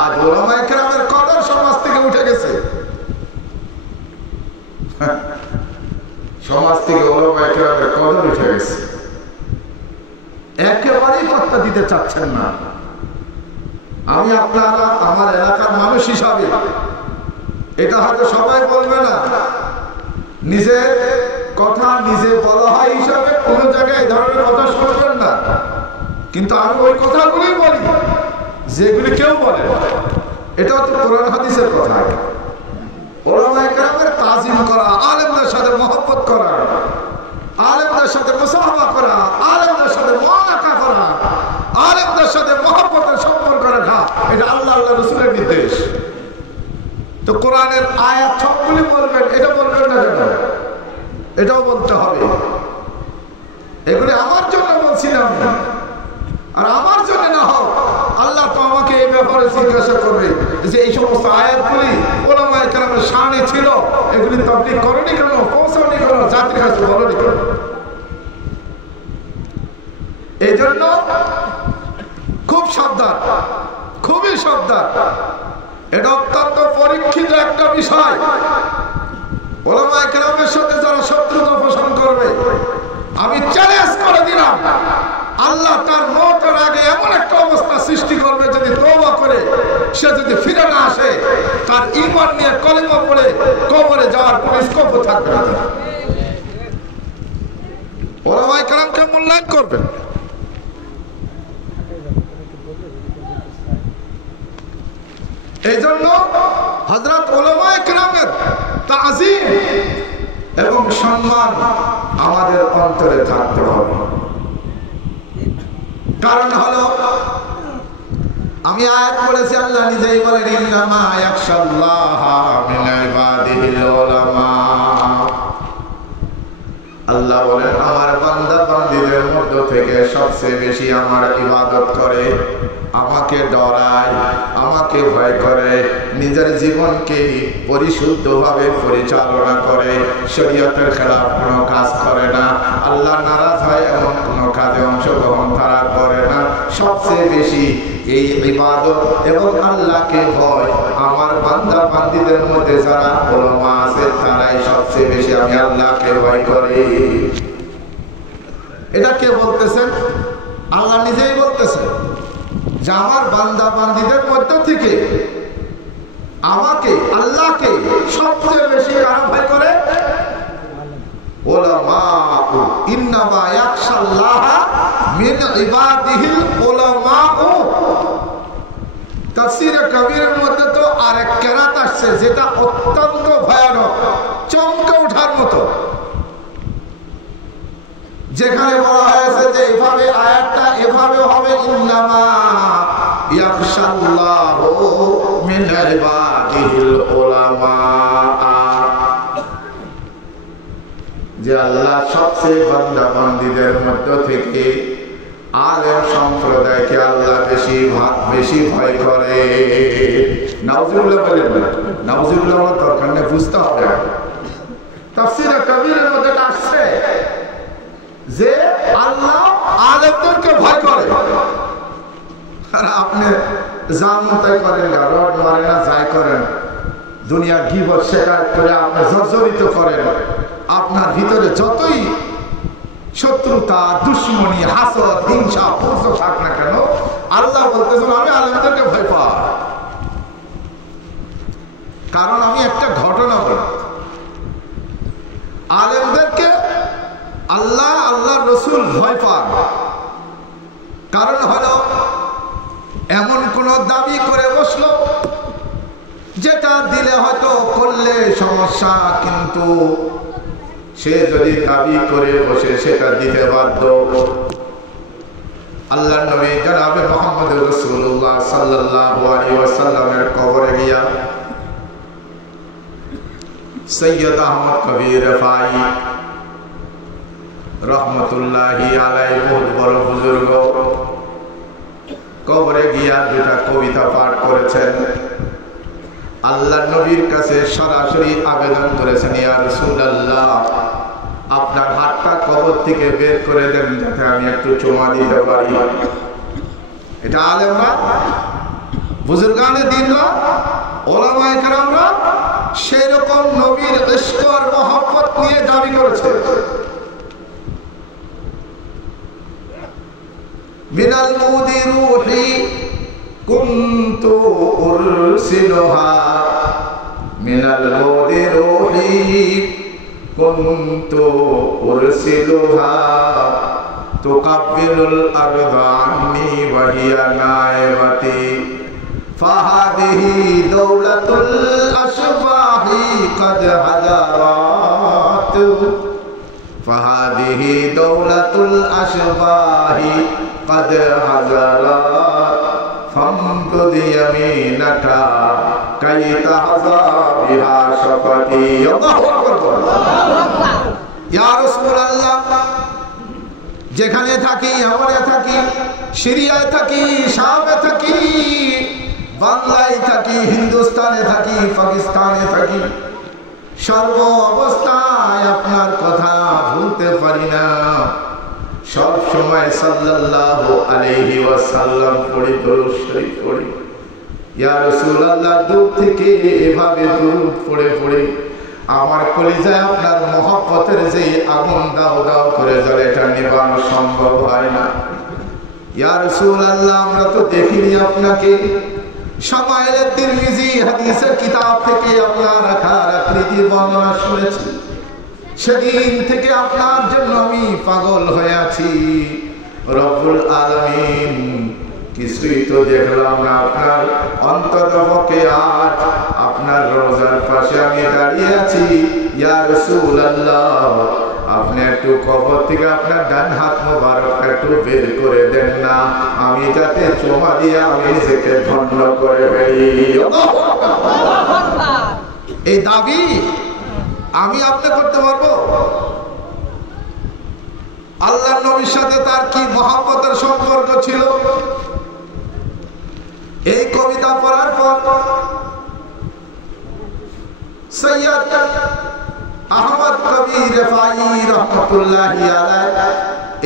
আজ ওলামায়ে কেরামের কদর সমাজ থেকে উঠে গেছে। সমাজ থেকে ওলামায়ে কেরামের কদর উঠে গেছে, একেবারেই পাত্তা দিতে চাচ্ছেন না। আমি আপনারা আমার এলাকার মানুষ হিসাবে, এটা হয়তো সবাই বলবে না, নিজের কথা নিজে বলা হয় হিসাবে কোন জায়গায় এই ধরনের কথা শুনবেন না, কিন্তু আমি ওই কথাগুলি বলি যেগুলি কেউ বলে। এটা তো কোরআন হাদিসের কথা। ওলামায়ে কেরামের তাজিম করা, আলেমদের সাথে মহব্বত করা, আলেমদের সাথে মুসাফা করা, আলেমদের সাথে মুআলাকা করা, আলেমদের সাথে মহব্বতের সম্পর্ক রাখা, এটা আল্লাহ আল্লাহ রাসূলের নির্দেশ। তো কোরআনের আয়াত সবগুলি বলবেন, এটা বলবেন না কেন? এটাও বলতে হবে। এগুলি আমার জন্য বলছিলাম না, আর আমার জন্য না হোক, আল্লাহ তো আমাকে এই ব্যাপারে জিজ্ঞাসা করবে যে এই সমস্ত আয়াতগুলি ওলামায়ে কেরামের শানে ছিল, এগুলি তাবলীগ করনি কেন, পৌঁছাওনি কেন, জাতির কাছে বলনি কেন? এই জন্য খুব সাবধান, খুবই সাবধান। এটা অত্যন্ত পরীক্ষিত একটা বিষয়। ওলামায়ে কেরামের সাথে যারা শত্রুতা পোষণ করবে, আমি চ্যালেঞ্জ করে দিলাম, আল্লাহ তার মওতের আগে এমন একটা অবস্থা সৃষ্টি করবে, যদি তওবা করে সে যদি ফিরে না আসে, তার ঈমান নিয়ে কলেমা পড়ে কবরে যাওয়ার কোনো স্কোপও থাকবে না। ওলামায়ে কেরামকে মূল্যায়ন করবেন। এই জন্য হযরত উলামায়ে কেরামের তাজিম এবং সম্মান আমাদের অন্তরে থাকতে হবে। কারণ হলো, আমি আয়াত পড়েছি, আল্লাহ নিজেই বলেন, ইন্নামা ইয়াখশাল্লাহা মিন ইবাদিহিল উলামা। আল্লাহ বলেন, আমার বান্দা বান্দীদের মধ্য থেকে সবচেয়ে বেশি আমার ইবাদত করে, আমাকে ডরায়, আমাকে ভয় করে, নিজের জীবনকে পরিশুদ্ধভাবে পরিচালনা করে, শরীয়তের খেলাফ কোনো কাজ করে না, আল্লাহ নারাজ হয় এমন কোনো কাজে অংশগ্রহণ তারা করে না। সবচেয়ে বেশি এই ইবাদত এবং আল্লাহকে ভয় আমার বান্দা বান্দীদের মধ্যে যারা উলামা আছে, তারাই সবচেয়ে বেশি আমি আল্লাহকে ভয় করি। এটা কে বলতেছেন? আল্লাহ নিজেই বলতেছেন যে আমার বান্দা বান্দীদের মধ্য থেকে আমাকে, আল্লাহকে সবচেয়ে বেশি কারা ভয় করে? উলামা। ইন্নামা ইয়াখশাল্লাহা মিন ইবাদিহিল উলামা। তাফসীরে কবীরের মধ্যে তো আরেক কেরাত আসছে, যেটা অত্যন্ত ভয়ানক, চমকে ওঠার মতো, যেখানে বলা হয়েছে যে এভাবে আয়াতটা এভাবে হবে, ইন্নামা ইয়াখশাল্লাহু মিন ইবাদিহিল উলামা। যে আল্লাহ সবচেয়ে বান্দা বান্দীদের মধ্য থেকে আলেম সম্প্রদায়কে আল্লাহ বেশি ভয় করে। নাউজুবিল্লাহ বলেন না, নাউজুবিল্লাহ বলার দরকার নেই, বুঝতে হবে। তাফসীরে কবিরের মধ্যে আসছে যে আল্লাহ আলেমদেরকে ভয় করে। আর আপনি জানতাই করেন, রড মারেন না, যাই করেন, দুনিয়ার গীবত শিকায়ত করে আপনি জর্জরিত করেন, আপনার ভিতরে যতই শত্রুতা, দুশ্মনী, হাসদ, হিংসা, পুরুষ থাক না কেন, আল্লাহ বলতেছেন আমি আলেমদেরকে ভয় পাই। কারণ আমি একটা ঘটনা বলি, আলেমদেরকে আল্লাহ রসুল ভয় পান। কারণ হলো এমন কোন দাবি করে বসলো যেটা দিলে হয়তো করলে সমস্যা, কিন্তু সে যদি দাবি করে বসে সেটা দিতে বাধ্য। আল্লাহর নবী জনাবে মুহাম্মদ রাসূলুল্লাহ সাল্লাল্লাহু আলাইহি ওয়াসাল্লামের কবরে গিয়া সৈয়দ আহমদ কবির রেফাই রহমতুল্লাহি আলাইহি বহুত বড় বুজুর্গ কবরে গিয়া দুটা কবিতা পাঠ করেছেন। আল্লাহর নবীর কাছে সরাসরি আবেদন করেছেন, ইয়া রাসূলুল্লাহ আপনার হাতটা কবর থেকে বের করে দেন যাতে আমি একটু চুমা দিতে পারি। এটা আলেমরা, বুজুর্গানে দিনরা, ওলামায়ে কেরামরা সেরকম নবীর ইশক আর মহব্বত নিয়ে দাবি করেছে। মিনাল মুদি রূহি কুনতু উরসিলুহা, মিনাল মুদি রূহি কুনতু উরসিলুহা তুকাব্বিলুল আরদা আন্নি ওয়া হিয়া নাইবাতি ফাহাদিহি দাওলাতুল আশবাহি কদ হাজারাত ফাহাদিহি দাওলাতুল আশবাহি কদ হাজারাত ফামদুদ ইয়ামিনাকা কাই তাহযা বিহা শাফাতি। আল্লাহু আকবার। ইয়া রাসূলুল্লাহ যেখানে থাকি, আমরে থাকি, সিরিয়ায় থাকি, শামে থাকি, বাংলায় থাকি, হিন্দুস্তানে থাকি, পাকিস্তানে থাকি, সর্ব অবস্থায় আপনার কথা ভুলতে পারি না। সব সময় সাল্লাল্লাহু আলাইহি ওয়াসাল্লাম পড়ি, দরুদ শরীফ পড়ি। ইয়া রাসূলুল্লাহ দূর থেকে এভাবে দরুদ পড়ে পড়ে আমার কলিজায় আপনার মহব্বতের যে আগুন দাও দাও করে জ্বলে, এটা নিভানো সম্ভব হয় না। ইয়া রাসূলুল্লাহ আমরা তো দেখিনি আপনাকে, শামাইলে তিরমিজি হাদিসের কিতাব থেকে আপনার আকার আকৃতি বর্ণনা শুনেছি, সেদিন থেকে আপনার জন্য আমি পাগল হয়ে আছি। রব্বুল আলামিন কিছুই তো দেখলাম না আপনার, অন্ততপক্ষে আজ আপনার রওজার পাশে আমি দাঁড়িয়ে আছি। ইয়া রাসূলুল্লাহ আপনি একটু কবর থেকে আপনার ডান হাত মোবারক একটু বের করে দেন না, আমি যাতে চুমা দিয়ে আমি নিজেকে ধন্য করে ফেলি। এই দাবি আমি আপনি করতে পারবো? আল্লাহর নবীর সাথে তার কি মহব্বতের সম্পর্ক ছিল? এই কবিতা পড়ার পর সৈয়দ আহমদ কবির রেফাই রহমতুল্লাহি আলাইহি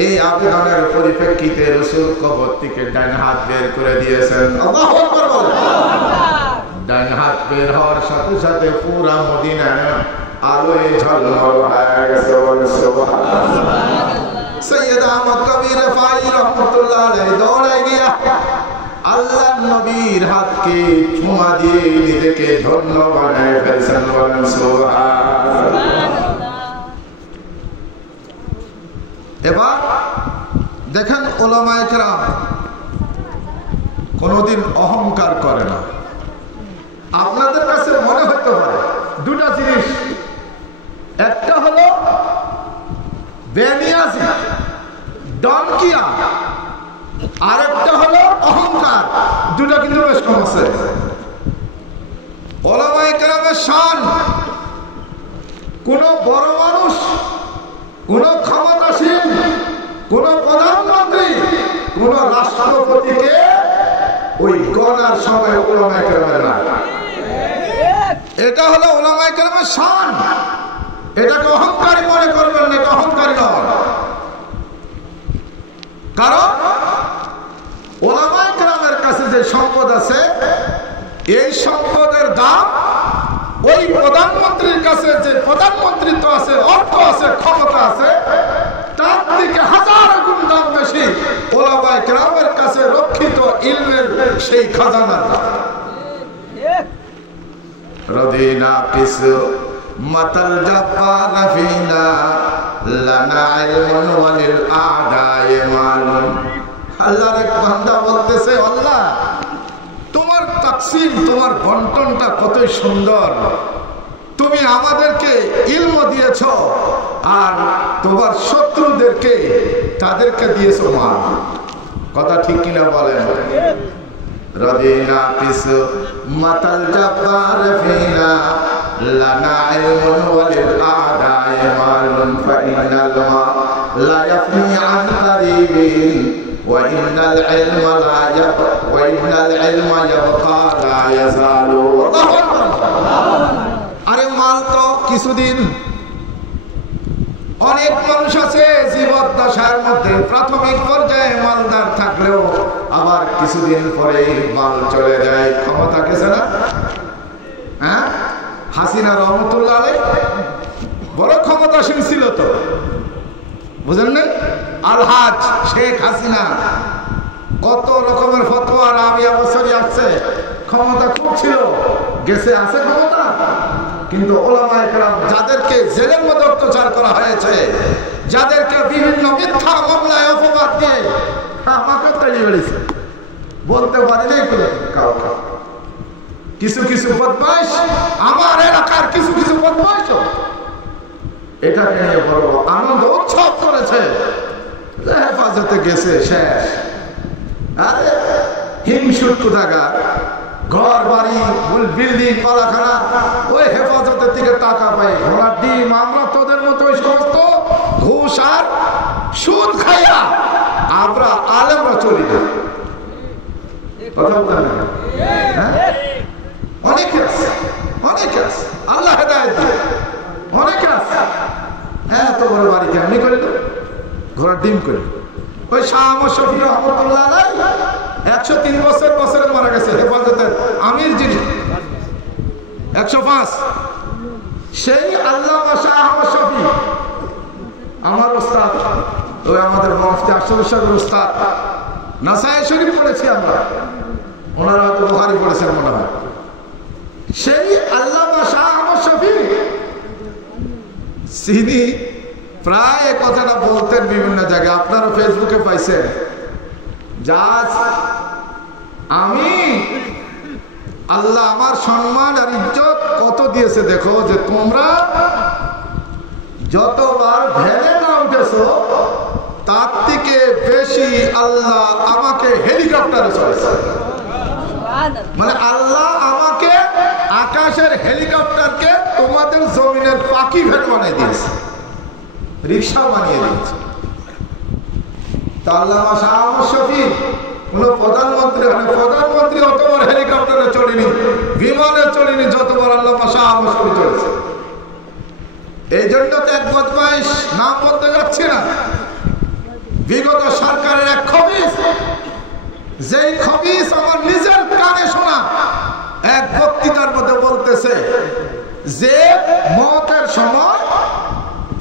এই আবেদনের পরিপ্রেক্ষিতে রাসূল কবর থেকে ডান হাত বের করে দিয়েছেন। আল্লাহু আকবার বলেন। ডান হাত বের হওয়ার সাথে সাথে পুরা মদিনা আলোয় ঝলমল হয়ে গেছে। সুবহানাল্লাহ। সৈয়দ আহমদ কবির রেফাই রহমতুল্লাহ আলাইহি দৌড়ে গিয়া আল্লাহর নবীর হাতকে চুমা দিয়ে নিজেকে ধন্য বানায় ফেলছেন। বলেন সুবহানাল্লাহ। এবার দেখেন উলামায়ে কেরাম কোনদিন অহংকার করে না। আপনাদের কাছে মনে হতে পারে দুটা জিনিস, একটা হলো বেনিয়াজি, ডনকিয়া, আরেকটা হলো অহংকার। দুটা কিন্তু বেশ কম আছে। উলামায়ে কেরামের শান, কোন বড় মানুষ কোন ক্ষমতাসীন, কোন প্রধানমন্ত্রী, কোন রাষ্ট্রপতিকে ওই গণার সময় উলামায়ে কেরামের না। এটা হলো উলামায়ে কেরামের শান। এটাকে অহংকারী মনে করবেন না, এটা অহংকারী নয়। কারণ উলামায়ে কেরামের কাছে যে সম্পদ আছে, এই সম্পদের দাম ওই প্রধানমন্ত্রীর কাছে যে প্রধানমন্ত্রিত্ব আছে, অর্থ আছে, ক্ষমতা আছে, তার থেকে হাজার গুণ দাম বেশি উলামায়ে কেরামের কাছে রক্ষিত ইলমের সেই খাজানার দাম। রদিনা কিসু মাতাল জাব্বার ফিনা লানা ইলমুন ওয়ালিল আদায়ে মালুন। আল্লাহর এক বান্দা বলতেছে, আল্লাহ তোমার তাকসিম, তোমার বন্টনটা কতই সুন্দর। তুমি আমাদেরকে ইলম দিয়েছো, আর তোমার শত্রুদেরকে তাদেরকে দিয়েছো মাল। কথা ঠিক কিনা বলেন? রদিনা কিসু মাতাল জাব্বার ফিনা লানা ইলমুন ওয়ালিল আদায়ে মালুন ফাইনাল মা লা ইয়াফনি আন কারিবিন ওয়া ইন্নাল ইলমা লা ইয়াবকা ওয়া ইন্নাল ইলমা ইয়াবকা লা ইয়াজালু। আল্লাহু আকবার। আরে মাল তো কিছুদিন, অনেক মানুষ আছে জীবদ্দশার মধ্যে প্রাথমিক পর্যায়ে মালদার থাকলেও আবার কিছুদিন পরে মাল চলে যায়। ক্ষমতা গেছে না? হ্যাঁ, হাসিনা রহমতুল্লাহ আলাইহি বড় ক্ষমতাসীন ছিল তো, বুঝেন না? আলহাজ শেখ হাসিনা কত রকমের ফতোয়া রাবিয়া বছরই আসছে, ক্ষমতা খুব ছিল, গেছে আছে ক্ষমতা। কিন্তু উলামায়ে কেরাম যাদেরকে জেলের মধ্যে অত্যাচার করা হয়েছে, যাদেরকে বিভিন্ন মিথ্যা মামলায় অপবাদ দিয়ে আমাকে তৈরি করেছে, বলতে পারিনি কাউকে। কিছু কিছু বদমাইশ আমার এলাকার কিছু কিছু বদমাইশ এটাকে নিয়ে বড় আনন্দ উৎসব করেছে, হেফাজতে গেছে শেষ। আরে হিংসুক কোথাকার, ঘর বাড়ি বিল্ডিং পালাখানা, ওই হেফাজতের থেকে টাকা পাই, ঘোড়ার ডিম। আমরা তোদের মতো ওই সমস্ত ঘুষ আর সুদ খাইয়া আমরা আলেমরা চলি না। কথা বলেন না? হ্যাঁ, অনেকে আছে, অনেকে আছে, আল্লাহ হেদায়েত দিয়ে অনেকে আছে। হ্যাঁ, তো বড় বাড়ি কেমনি করে ঘোড়ার ডিম করে। ওই শাহ আহমদ শফি রহমতুল্লাহ আলাইহি 103 বছরে মারা গেছে, হেফাজতের আমির যিনি 105। সেই আল্লামা শাহ আহমদ শফি আমার ওস্তাদ, ওই আমাদের মুফতি আশরাফুল সাহেবের ওস্তাদ। নাসায়ে শরীফ পড়েছি আমরা, ওনারা হয়তো বুখারী পড়েছেন মনে হয়। সেই আল্লামা শাহ আহমদ শফি তিনি প্রায় কথাটা বলতেন বিভিন্ন জায়গায়, আপনারা ফেসবুকে পাইছেন। যা আমি আল্লাহ আমার সম্মান আর ইজ্জত কত দিয়েছে দেখো, যে তোমরা যতবার ভ্যানে না উঠেছো তার থেকে বেশি আল্লাহ আমাকে হেলিকপ্টারে চলেছে। মানে আল্লাহ আমাকে আকাশের হেলিকপ্টারকে তোমাদের জমিনের পাখি ভ্যান বানিয়ে দিয়েছে, রিক্সা বানিয়ে দিয়েছে। আল্লামা শাহ আহমদ শফি কোন প্রধানমন্ত্রী অতবার হেলিকপ্টারে চলেনি, বিমানে চলেনি, যতবার আল্লামা শাহ আহমদ শফি চলেছে। এই জন্য তো এক বদমাইশ, নাম বলতে যাচ্ছি না, বিগত সরকারের এক খবিস, যেই খবিস আমার নিজের কানে শোনা, এক বক্তৃতার মধ্যে বলতেছে যে মওতের সময়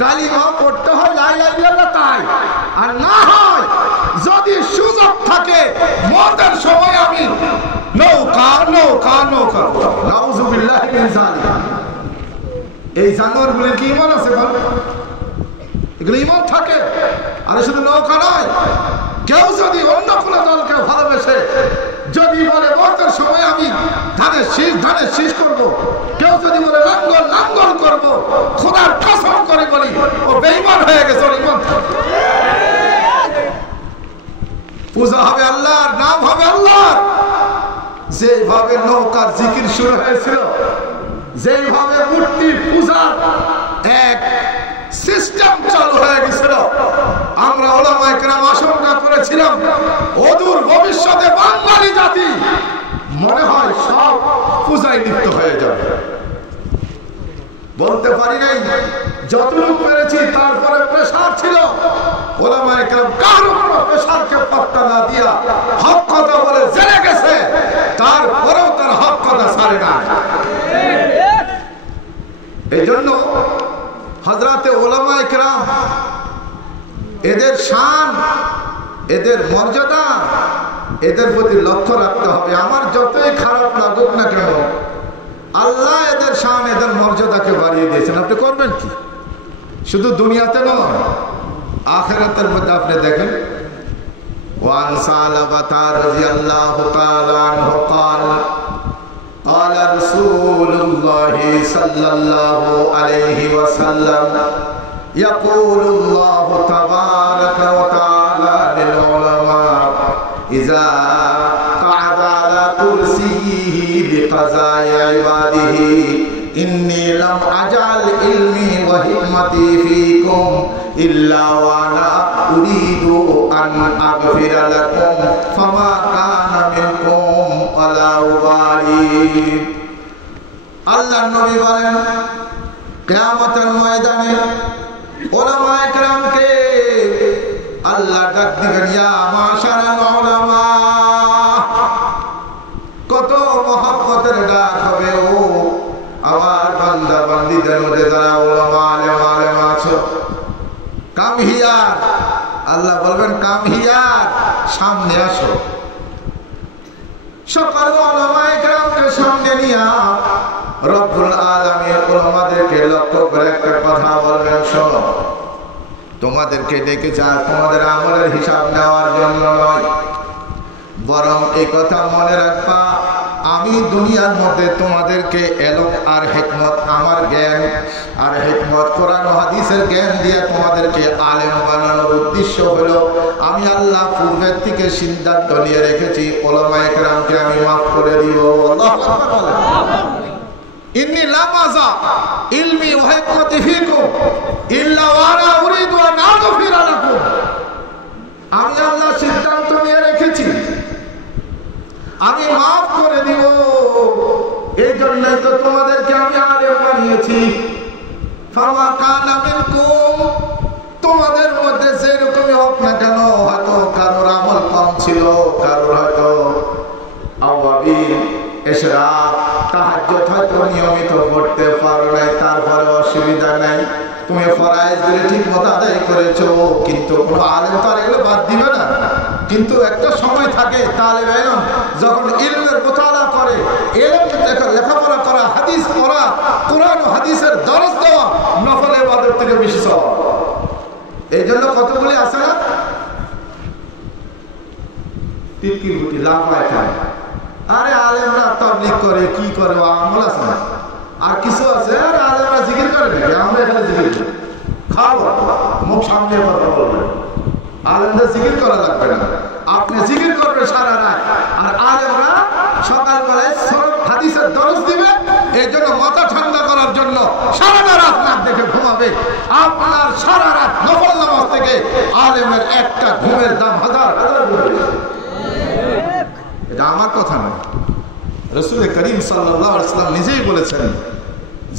কালিমা পড়তে হয় লা ইলাহা ইল্লাল্লাহ, তাই আর না হয় যদি সুযোগ থাকে মওতের সময় আমি নৌকা নাউযুবিল্লাহি মিন যালিক। এই জানোয়ারগুলো কি ইমান আছে বল? এগুলো ইমান থাকে। আর শুধু নৌকা নয়, কেউ যদি অন্য কোনো দলকে ভালোবেসে যদি বলে মওতের সময় আমি ধানের শীষ করব, কেউ যদি বলে লাঙ্গল করব, খোদার কসম করে বলি ও বেঈমান হয়ে গেছে, ওর ইমান থাকে। পূজা হবে আল্লাহর, নাম হবে আল্লাহর। যেভাবে নৌকার জিকির শুরু হয়েছিল, যেভাবে মূর্তির পূজার এক সিস্টেম চালু হয়ে গেছিল। আমরা ওলামায়ে কেরাম আশঙ্কা করেছিলাম অদূর ভবিষ্যতে বাঙালি জাতি মনে হয় সব পূজায় লিপ্ত হয়ে যাবে। বলতে পারি নাই, যতটুকু পেরেছি। তারপরে প্রেসার ছিল, ওলামায়ে কেরাম কারো কোনো প্রেসারকে পাত্তা না দিয়া হক কথা বলে জেনে গেছে, তারপরেও তার হক কথা ছাড়ে না। এই জন্য হযরতে ওলামায়ে কেরাম এদের শান, এদের মর্যাদা, এদের প্রতি লক্ষ্য রাখতে হবে। আমার যতই খারাপ লাগুক না কেন, আল্লাহ এদের শান, এদের মর্যাদাকে বাড়িয়ে দিয়েছেন। আপনি করবেন কি? শুধু দুনিয়াতে নয়, আখিরাতের মধ্যে আপনি দেখেন। ওয়ান সালাবাতা রাদিয়াল্লাহু তাআলা আনহু قال قال رسول الله صلى الله عليه وسلم يقول الله تبارك وتعالى للعلماء إذا قعد على كرسيه بقضاء عباده إني لم أجعل علمي وحكمتي فيكم إلا وأنا أريد أن أغفر لكم فما كان منكم ولا أبالي। আল্লাহ নবী বলেন, কিয়ামতের ময়দানে ওলামায়ে কেরামকে আল্লাহ ডাক দিবেন, ইয়া মাশারাল উলামা। কত মহব্বতের ডাক হবে। ও আমার বান্দা বান্দীদের মধ্যে যারা উলামা আলেম আছো, কাম হিয়ার। আল্লাহ বলবেন, কাম হিয়ার, সামনে আসো। সকল উলামায়ে কেরামকে সামনে নিয়া রব্বুল আলামিন উলামাদেরকে লক্ষ্য করে একটা কথা বলবেন, শোনো, তোমাদেরকে ডেকেছে তোমাদের আমলের হিসাব নেওয়ার জন্য নয়, বরং এই কথা মনে রাখবা, আমি দুনিয়ার মধ্যে তোমাদেরকে এলম আর হিকমত, আমার জ্ঞান আর হিকমত, কোরআন ও হাদিসের জ্ঞান দিয়ে তোমাদেরকে আলেম বানানোর উদ্দেশ্য হলো আমি আল্লাহ পূর্বের থেকে সিদ্ধান্ত নিয়ে রেখেছি উলামায়ে কেরামকে আমি মাফ করে দিব। আল্লাহু আকবার। ইন্নী লাম আযা ইলমি ওয়া হিকমতি ফীকুম ইল্লা ওয়া আনা উরিদু আন আগফিরা লাকুম। আমি আল্লাহ সিদ্ধান্ত নিয়ে রেখেছি আমি মাফ করে দিব। এই জন্যই তো তোমাদেরকে আমি আলেম বানিয়েছি। ফামা কানা মিনকুম, তোমাদের মধ্যে যেরকমই হোক না কেন, হয়তো কারোর আমল কম ছিল, কারোর হয়তো আওয়াবিল ইশরাক তাহাজ্জুদ হয়তো নিয়মিত পড়তে পারো নাই, তারপরে অসুবিধা নাই, তুমি ফরজ গুলো ঠিক মতো আদায় করেছো। কিন্তু কোনো আলেম তো আর এগুলো বাদ দিবে না। কিন্তু একটা সময় থাকে তালেব ইলম যখন ইলমের মুতালা করে, ইলম লেখাপড়া করা, হাদিস পড়া, কোরআন ও হাদিসের দরস দেওয়া নফল ইবাদত থেকে বেশি সওয়াব। এই জন্য কতগুলি আছে না, টিকি বুটি লাফায় খায়। আরে আলেমরা তাবলীগ করে, কি করে, আমল আছে না। আর কিছু আছে আরে আলেমরা জিকির করে নাকি, আমরা এখানে জিকির করি, খাবো মুখ সামনে কথা বলবে। আলেমদের জিকির করা লাগবে না, আপনি জিকির করবেন সারা রাত। আর আলেমরা সকালবেলায় হাদিসের দরস দিবে, এই জন্য মাথা ঠান্ডা করার জন্য সারা রাত নাক দেখে ঘুমাবে। আপনার সারা রাত নফল নামাজ থেকে আলেমের একটা ঘুমের দাম হাজার হাজার গুণ। এটা আমার কথা নয়, রাসূল করিম সাল্লাল্লাহু আলাইহি ওয়াসাল্লাম নিজেই বলেছেন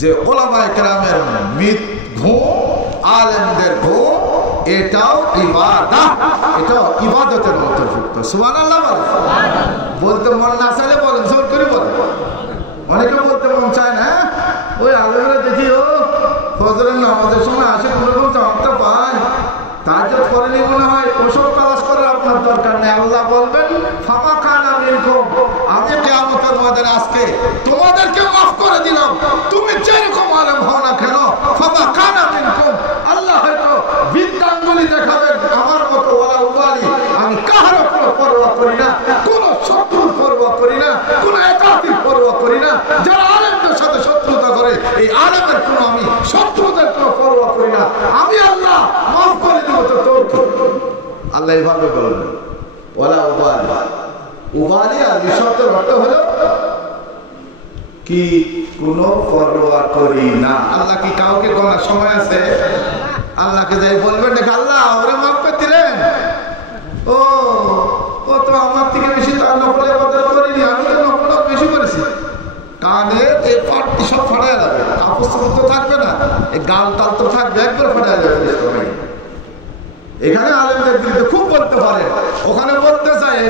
যে উলামায়ে কেরামের মিত ঘুম, আলেমদের ঘুম, এটাও ইবাদত, এটাও ইবাদতের অন্তর্ভুক্ত। সুবহানাল্লাহ বলেন। বলতে মন না চাইলে বলেন, জোর করে বলেন। অনেকে বলতে মন চায় না, ওই আলেমরা দেখি ও ফজরের নামাজের সময় আসে, কোনোরকম চমকটা পায়, তাহাজ্জুদ করেনি মনে হয়, ওসব তালাশ করার আপনার দরকার নেই। আল্লাহ বলবেন, ফামা কানা মিনকুম, আমি কিয়ামতের ময়দানে আজকে তোমাদেরকে মাফ করে দিলাম, তুমি যেরকম আলেম হও না কেন, ফামা কানা মিনকুম। আল্লাহ হয়তো বিদ্যাঙ্গুলি দেখাবেন আমার মতো, ওয়ালা উবালি, আমি কাহারও কোনো পরোয়া করি না, কোনো শত্রুর পরোয়া করি না, কোনো একাতির পরোয়া করি না। যারা আলেমদের সাথে শত্রুতা করে, এই আলেমের কোনো আমি শত্রুদের কোনো পরোয়া করি না। আমি আল্লাহ মাফ করে দিব, তো তোর আল্লাহ এভাবে বলবেন, ওয়ালা উবালি। উবালি আর শব্দের অর্থ হলো কি, কোনো পরোয়া করি না। আল্লাহ কি কাউকে গণার সময় আছে? আল্লাহকে যাই বলবেন দেখে আল্লাহ ওরে মাফ করে দিলেন, ও ও তো আমার থেকে বেশি তার নকলে বদল করিনি, আমি তো নকল বেশি করেছি। কানের এই পাটটি সব ফাটাই যাবে, কাপড় তো থাকবে না, এই গাল টাল তো থাকবে, একবার ফাটাই যাবে। এখানে আলেমদের বিরুদ্ধে খুব বলতে পারে, ওখানে বলতে চায়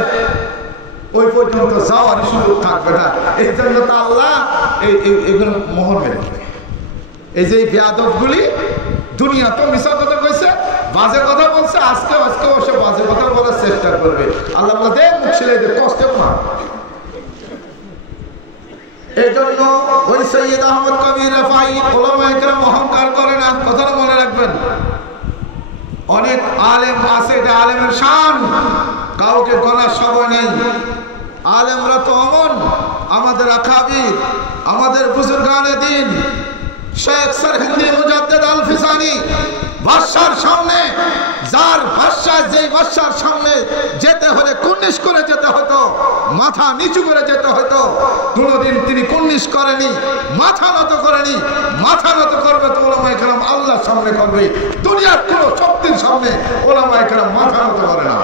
ওই পর্যন্ত যাওয়ার সুযোগ থাকবে না। এই জন্য তো আল্লাহ এইগুলো মোহর মেরে দেবে। এই যে বেয়াদব গুলি দুনিয়া তো মিশা কথা কইছে, বাজে কথা বলছে, আজকে সে বাজে কথা বলার চেষ্টা করবে। আল্লাহ দেখ মুখ ছেলেদের কষ্টেও না। এই জন্য ওই সৈয়দ আহমদ কবির রেফাই ওলামায়ে কেরাম অহংকার করে না, কথাটা মনে রাখবেন। অনেক আলেম আছে, এটা আলেমের শান, কাউকে গলার সময় নেই। আলেমরা তো অমন, আমাদের আকাবির, আমাদের বুজুর্গানে দিন শেখ সরহিন্দি মুজাদ্দেদ আল ফিসানি বাদশার সামনে, যার বাদশা যেই বাদশার সামনে যেতে হলে কুর্নিশ করে যেতে হতো, মাথা নিচু করে যেতে হতো, কোনোদিন তিনি কুর্নিশ করেনি, মাথা নত করেনি। মাথা নত করবে তো ওলামায়ে কেরাম আল্লাহর সামনে করবে, দুনিয়ার কোনো শক্তির সামনে ওলামায়ে কেরাম মাথা নত করে না।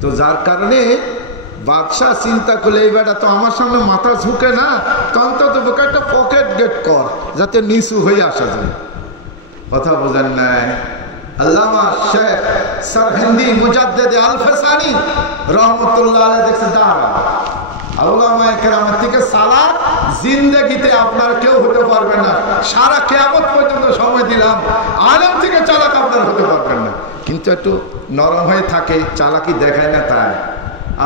তো যার কারণে বাদশাহ চিন্তা করলে এই বেটা তো আমার সামনে মাথা ঝুঁকে না, তো অন্তত একটা পকেট গেট কর যাতে নিচু হয়ে আসা যায়। কথা বোঝেন নাই? আল্লামা শেখ সরহিন্দি মুজাদ্দেদ আল ফিসানি রহমাতুল্লাহ আলাইহি দেখছে দাঁড়া, ওলামায়ে কেরামের থেকে সালাত জিন্দেগিতে আপনার কেউ হতে পারবে না, সারা কিয়ামত পর্যন্ত সময় দিলাম, আলেম থেকে চালাক আপনার হতে পারবেন না। কিন্তু একটু নরম হয়ে থাকে, চালাকি দেখায় না। তাই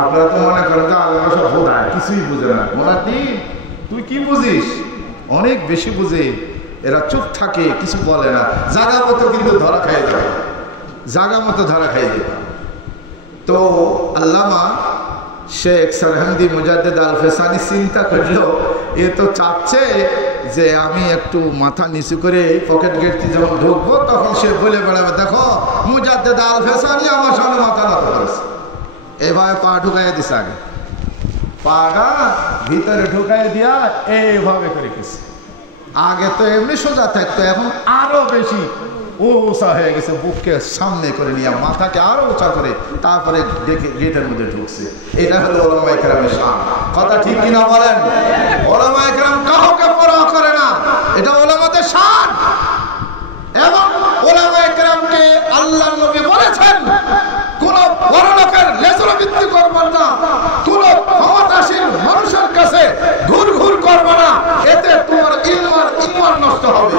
আপনারা তো মনে করেন যে আলেমরা সব বোধায়, কিছুই বুঝে না। মোনাতি তুই কি বুঝিস? অনেক বেশি বুঝে। এরা চুপ থাকে, কিছু বলে না, জাগা মতো কিন্তু ধরা খাই যাবে, জাগা মতো ধরা খাই যাবে। তো আল্লামা শেখ সরহিন্দি মুজাদ্দেদ আল ফিসানি চিন্তা করলো, এ তো চাচ্ছে যে আমি একটু মাথা নিচু করে পকেট গেটটি যখন ঢুকবো তখন সে বলে বেড়াবে, দেখো মুজাদ্দেদ আল ফিসানি আমার সামনে মাথা নত করেছে। এভাবে পা ঢুকাই দিছে, আগে পাটা ভিতরে ঢুকাই দিয়া এইভাবে করে গেছে। আগে তো এমনি সোজা থাকতো, এখন আরো বেশি উঁচা হয়ে গেছে, বুককে সামনে করে নিয়ে মাথাকে আরো উঁচা করে তারপরে গেটের মধ্যে ঢুকছে। এটা হলো ওলামায়ে কেরামের শান। কথা ঠিক কিনা বলেন? ওলামায়ে কেরাম কাউকে পরোয়া করে না, এটা ওলামাদের শান। এবং ওলামায়ে কেরামকে আল্লাহর নবী বলেছেন, কোন বড় লোকের লেজর ভিত্তি করবেন না, কোন ক্ষমতাশীল মানুষের কাছে ঘুর ঘুর করবে না, এতে তোমার ঈমান নষ্ট হবে।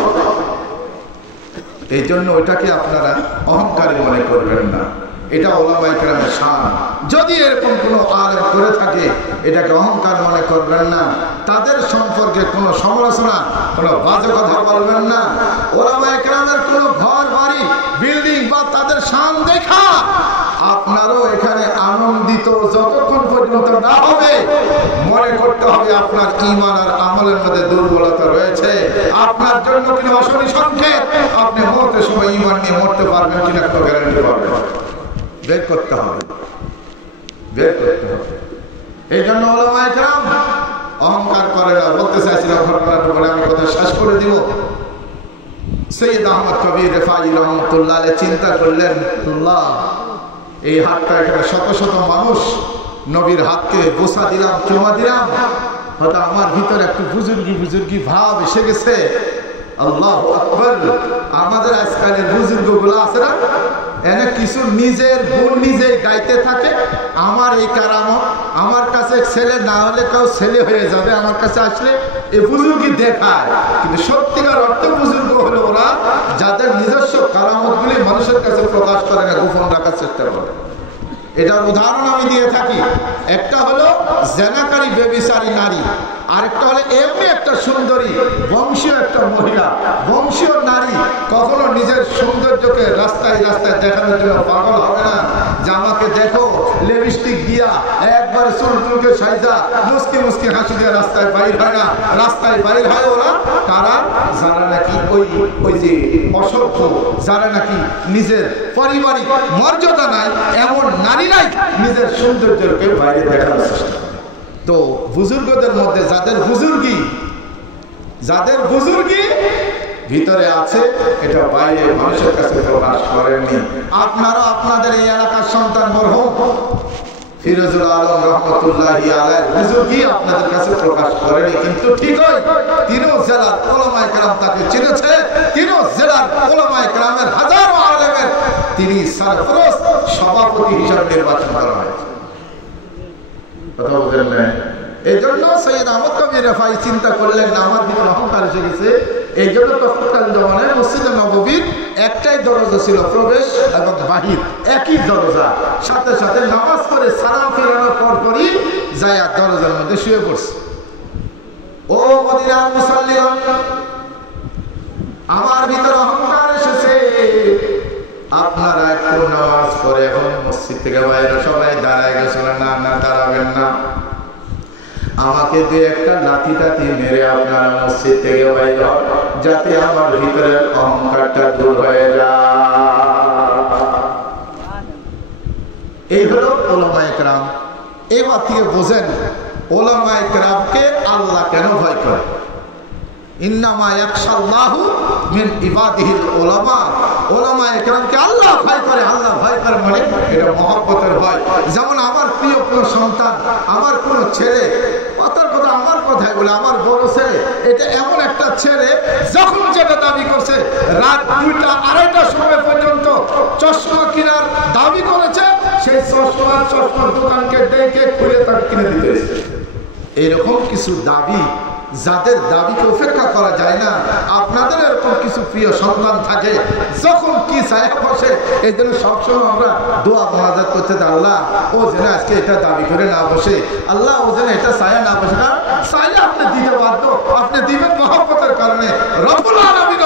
এই জন্য ওইটাকে আপনারা অহংকারী মনে করবেন না, এটা ওলামায়ে কেরামের শান। যদি এরকম কোনো আলেম করে থাকে এটাকে অহংকার মনে করবেন না, তাদের সম্পর্কে কোনো সমালোচনা, কোনো বাজে কথা বলবেন না। ওলামায়ে কেরামের কোনো ঘর বাড়ি বিল্ডিং বা তাদের শান দেখা আপনারও এখানে আনন্দিত যতক্ষণ পর্যন্ত না হবে, মনে করতে হবে আপনার ঈমান আর আমলের মধ্যে দুর্বলতা রয়েছে। আপনার জন্য কিনা অশনি সংকেত, আপনি মরতে সময় ঈমান নিয়ে মরতে পারবেন কিনা কোনো গ্যারান্টি পাবেন, বের করতে হবে, বের করতে হবে। এই জন্য ওলামায়ে কেরাম অহংকার করে না। বলতে চাইছিলাম ঘটনাটা বলে আমি কথা শেষ করে দিব। সৈয়দ আহমদ কবির রেফাই রহমাতুল্লাহ আলাইহি চিন্তা করলেন, আল্লাহ এই হাতটা এখানে শত শত মানুষ নবীর হাতকে বোসা দিলাম, চুমা দিলাম, হয়তো আমার ভিতরে একটু বুজুর্গি ভাব এসে গেছে। আল্লাহু আকবার। আমাদের আজকালের বুজুর্গগুলো আছে না, এনে কিছু নিজের গুণ নিজেই গাইতে থাকে, আমার এই কারামত, আমার কাছে ছেলে না হলে কেউ ছেলে হয়ে যাবে, আমার কাছে আসলে এই বুজুর্গি দেখায়। কিন্তু সত্যিকার অর্থ বুজুর্গ হলো ওরা যাদের নিজস্ব কারামতগুলি মানুষের কাছে প্রকাশ করে না, গোপন রাখার চেষ্টা করে। এটার উদাহরণ আমি দিয়ে থাকি। একটা হলো জেনাকারী বেবিচারী নারী, আরেকটা হলো এমনি একটা সুন্দরী বংশীয় একটা মহিলা। বংশীয় নারী কখনো নিজের সৌন্দর্যকে রাস্তায় রাস্তায় দেখানোর জন্য পাগল হবে না, যে আমাকে দেখো লিপস্টিক দিয়া একবারে চুল টুলকে সাইজা মুসকি মুসকি হাসি দিয়ে রাস্তায় বাইর হয় না। রাস্তায় বাইর হয় ওরা কারা, যারা নাকি ওই যে অসভ্য, যারা নাকি নিজের পারিবারিক মর্যাদা নাই এমন নারীরাই নিজের সৌন্দর্যকে বাইরে দেখানোর চেষ্টা করে। তো বুজুর্গদের মধ্যে যাদের বুজুর্গি ভিতরে আছে, এটা বাইরে মানুষের কাছে প্রকাশ করেননি। আপনারা আপনাদের এই এলাকার সন্তান মরহুম ফিরোজুল আলম রহমতুল্লাহি আলাইহি হুজুরকে আপনাদের কাছে প্রকাশ করেনি, কিন্তু ঠিকই তিনও জেলার উলামায়ে কেরাম তাকে চিনেছে। তিনও জেলার উলামায়ে কেরামের হাজারো আলেমের তিনি সরফরোশ সভাপতি হিসেবে নির্বাচন করা হয়েছে। কথা বলেন না? এই জন্য সৈয়দ আহমদ কবির রেফাই চিন্তা করলেন আমার ভিতরে অহংকার এসে গেছে। এই জন্য তৎকালীন জমানায় মসজিদে নববীর একটাই দরজা ছিল, প্রবেশ এবং বাহির একই দরজা। সাথে সাথে নামাজ পড়ে সালাম ফেরানোর পরপরই যায় দরজার মধ্যে শুয়ে পড়ছে। ও মদিনার মুসল্লিগণ, আমার ভিতরে অহংকার এসেছে। আপনারা একটু নামাজ পড়ে এখন মসজিদ থেকে বাইরে সবাই দাঁড়ায় গেছিল, না না দাঁড়াবেন না, আমাকে দুই একটা লাথি টাথি মেরে আপনারা মসজিদ থেকে বাইরে হন, যাতে আমার ভিতরে অহংকারটা দূর হয়ে যায়। এই হলো উলামায়ে কেরাম। এবার থেকে বোঝেন উলামায়ে কেরামকে আল্লাহ কেন ভয় করে। ইন্নামা ইয়াখশাল্লাহু মিন ইবাদিহিল উলামা। উলামায়ে কেরামকে আল্লাহ ভয় করে। আল্লাহ ভয় করে মানে এটা মহব্বতের ভয়। যেমন আমার প্রিয় কোনো সন্তান, আমার কোনো ছেলে, কথার কথা আমার কথাই বলে, আমার বড় ছেলে, এটা এমন একটা ছেলে যখন যেটা দাবি করছে, রাত 2টা 2:30টার সময় পর্যন্ত চশমা কেনার দাবি করেছে, সেই চশমার দোকানকে ডেকে খুলে তাকে কিনে দিতে হয়েছে। এরকম কিছু দাবি, যাদের দাবিকে উপেক্ষা করা যায় না। আপনাদের এরকম কিছু প্রিয় সন্তান থাকে, যখন কি ছায়া বসে, এই জন্য সবসময় আমরা দোয়া মোনাজাত করতে চাই, আল্লাহ ও যেন আজকে এটা দাবি করে না বসে, আল্লাহ ও যেন এটা ছায়া না বসে। না ছায়া আপনি দিতে বাধ্য, আপনি দিবেন মহব্বতের কারণে। রব্বুল আলামিন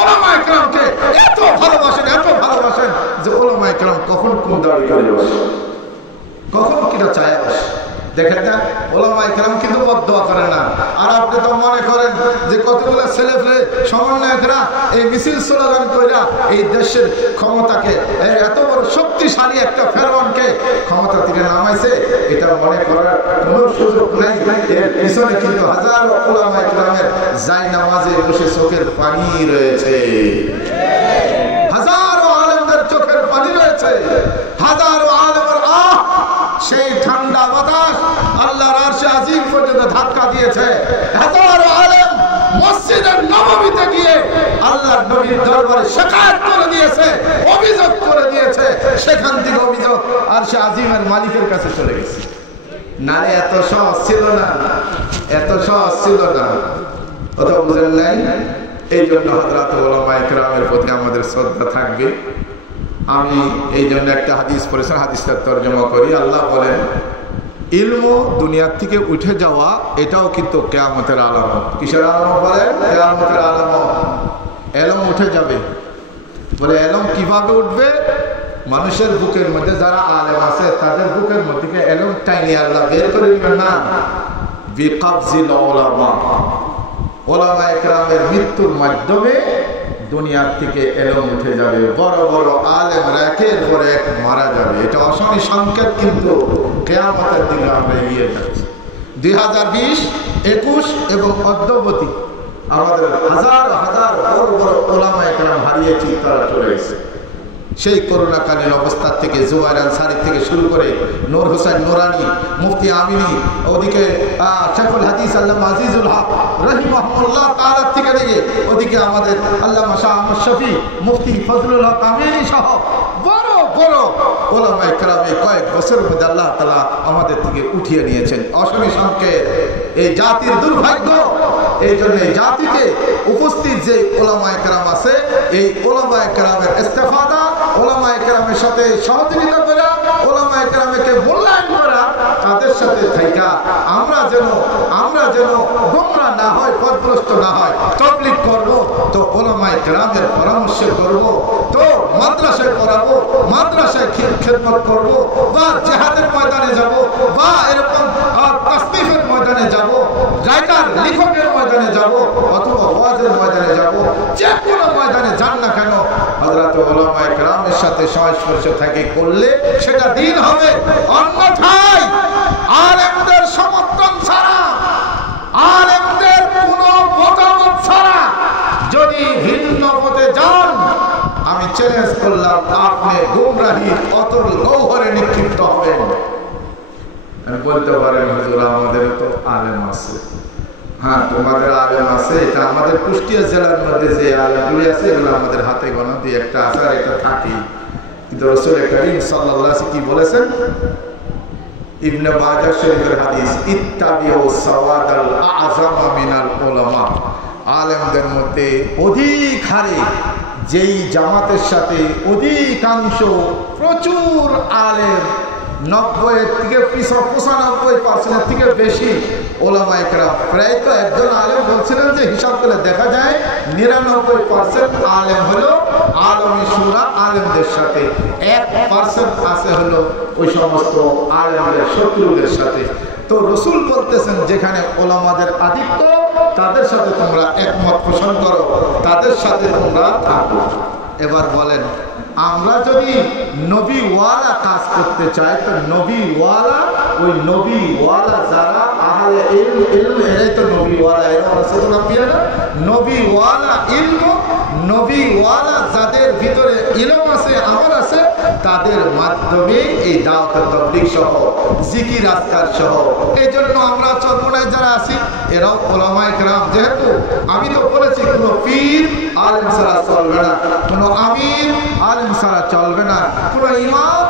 উলামায়ে কেরামকে এত ভালোবাসেন, এত ভালোবাসেন যে উলামায়ে কেরাম কখন কোন দাবি করে বসে, কখন কিটা ছায়া বসে। দেখেন না, উলামায়ে কেরাম কিন্তু বদদোয়া করে না। আর আপনি তো মনে করেন যে কতগুলো ছেলেপেলে সমন্বয়করা এই মিছিল স্লোগান কইরা এই দেশের ক্ষমতাকে, এত বড় শক্তিশালী একটা ফেরাউনকে ক্ষমতা থেকে নামাইছে, এটা মনে করার কোনো সুযোগ নাই। এর পিছনে কিন্তু হাজারো উলামায়ে কেরামের জায়নামাজে বসে চোখের পানি রয়েছে, হাজারো আলেমদের চোখের পানি রয়েছে, হাজারো আলেমের সেই ঠান্ডা বাতাস আল্লাহর আরশে আজিম পর্যন্ত ধাক্কা দিয়েছে। হাজারো আলেম মসজিদের নববীতে গিয়ে আল্লাহর নবীর দরবারে শিকায়ত করে দিয়েছে, অভিযোগ করে দিয়েছে। সেখান থেকে অভিযোগ আরশে আজিমের মালিকের কাছে চলে গেছে। না, এত সহজ ছিল না, এত সহজ ছিল না। কথা বুঝেন নাই? এই জন্য হযরত উলামায়ে কেরামের প্রতি আমাদের শ্রদ্ধা থাকবে। আমি এই জন্য একটা হাদিস পড়েছেন, হাদিসটা তর্জমা করি। আল্লাহ বলেন ইলমু দুনিয়ার থেকে উঠে যাওয়া এটাও কিন্তু কিয়ামতের আলামত। কিসের আলামত বলেন? কিয়ামতের আলামত। ইলম উঠে যাবে। বলে ইলম কিভাবে উঠবে? মানুষের বুকের মধ্যে যারা আলেম আছে তাদের বুকের মধ্যে থেকে ইলম টাইনি আল্লাহ বের করে দিবেন না, বিকবজিল উলামা। উলামায়ে কেরামের মৃত্যুর মাধ্যমে দুনিয়ার থেকে ইলম উঠে যাবে। বড় বড় আলেমরা একের পর এক মারা যাবে। এটা অশনি সংকেত, কিন্তু কিয়ামতের দিকে আমরা এগিয়ে যাচ্ছি। 2020, 21 এবং অদ্যাবধি আমাদের হাজার হাজার বড় বড় উলামায়ে কেরাম হারিয়েছি, তারা চলে গেছে। সেই করোনাকালীন অবস্থা থেকে জুবাইর আনসারী থেকে শুরু করে নূর হোসেন নুরানি, মুফতি আমিনী, ওদিকে শেখুল হাদিস আল্লামা আজিজুল হক রাহিমাহুল্লাহ তাআলা থেকে নিয়ে ওদিকে আমাদের আল্লামা শাহ আহমদ শফি, মুফতি ফজলুল হক আমিনী সহ বড় বড় উলামায়ে কেরামে কয়েক বছরের মধ্যে আল্লাহ তাআলা আমাদের থেকে উঠিয়ে নিয়েছেন। অশনি সংকেত, এই জাতির দুর্ভাগ্য। এই জন্য জাতিকে উপস্থিত যে উলামায়ে কেরাম আছে, এই উলামায়ে কেরামের ইস্তেফাদা, উলামায়ে কেরামের সাথে সহযোগিতা করা, উলামায়ে কেরামকে মূল্যায়ন করা, তাদের সাথে থাকা আমরা যেন গোমরা না হয়, পথভ্রষ্ট না হয়। তাবলীগ করব তো উলামায়ে কেরামের পরামর্শ করব, তো মাদ্রাসায় পড়াবো, মাদ্রাসায় খেদমত করব, বা জিহাদের ময়দানে যাব, বা এরকম তাসনিফের ময়দানে যাব, রাইটার লেখকের ময়দানে যাব, অথবা ওয়াজের ময়দানে যাব। যে কোনো ময়দানে যান না কেন, হযরত উলামায়ে কেরামের সাথে সংস্পর্শ থেকে করলে সেটা দিন হবে। অন্যথায় আলেমদের সমর্থন ছাড়া, আলেমদের কোনো মতামত ছাড়া যদি চ্যালেঞ্জ করলাম, আপনি গুমরাহির অতল গহ্বরে নিক্ষিপ্ত হবেন। বলতে পারেন হুজুর আমাদের তো আলেম আছে। হ্যাঁ, তোমাদের আলেম আছে, এটা আমাদের কুষ্টিয়া জেলার মধ্যে যে আলেমগুলি আছে এগুলো আমাদের হাতে গোনা দুই একটা আছে, আর এটা থাকি। কিন্তু রাসূল করিম সাল্লাল্লাহু আলাইহি ওয়াসাল্লাম কি বলেছেন? ইবনে মাজাহ শরীফের হাদিস, ইত্তাবিউ সাওয়াদাল আযম মিনাল উলামা। আলেমদের মধ্যে অধিক হারে যেই জামাতের সাথে অধিকাংশ প্রচুর আলেম, 90 থেকে 95% থেকে বেশি ওলামায়ে কেরাম, প্রায় তো একজন আলেম বলছিলেন যে হিসাব করে দেখা যায় 99% আলেম হলো আলমী শুরা আলেমদের সাথে, 1% আছে হলো ওই সমস্ত আলেমদের শত্রুদের সাথে। তো রাসূল বলতেছেন যেখানে ওলামাদের আধিক্য তাদের সাথে তোমরা একমত পোষণ করো, তাদের সাথে তোমরা থাকো। এবার বলেন, আমরা যদি নবীওয়ালা কাজ করতে চাই তো নবীওয়ালা, ওই নবীওয়ালা যারা আহলে ইলম, এরাই তো নবীওয়ালা, এরা রাসূলুল্লাহ পিয়ারা নবীওয়ালা ইলম, নবীওয়ালা যাদের ভিতরে ইলম আছে, আমল আছে, তাদের মাধ্যমে এই দাওয়াত তাবলীগ সহ জিকির আজকার সহ। এই জন্য আমরা চরমোনায় যারা আছি এরাও ওলামায়ে কেরাম, যেহেতু আমি তো বলেছি কোনো পীর আলেম ছাড়া চলবে না, কোনো আমির আলেম ছাড়া চলবে না, কোনো ইমাম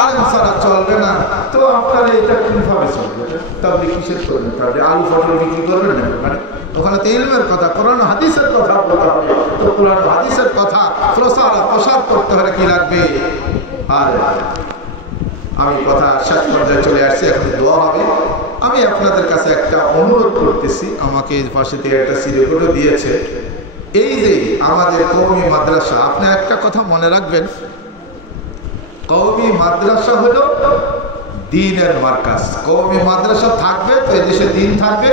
আলেম ছাড়া চলবে না। তো আপনারা এটা কিভাবে চলবে? তাবলীগ কিসের করবেন? তাহলে আলু পটল বিক্রি করবেন না? মানে ওখানে তো ইলমের কথা, কোরআন হাদিসের কথা বলতে হবে। তো কোরআন হাদিসের কথা প্রসার করতে হলে কি লাগবে? আর আমি কথা শেষ পর্যায়ে চলে আসছি, এখন দোয়া হবে। আমি আপনাদের কাছে একটা অনুরোধ করতেছি, আমাকে এই পাশে থেকে একটা সিরিকোডও দিয়েছে। এই যে আমাদের কওমি মাদ্রাসা, আপনি একটা কথা মনে রাখবেন, কওমি মাদ্রাসা হলো দ্বীনের মার্কাজ। কওমি মাদ্রাসা থাকবে তো এই দেশে দ্বীন থাকবে,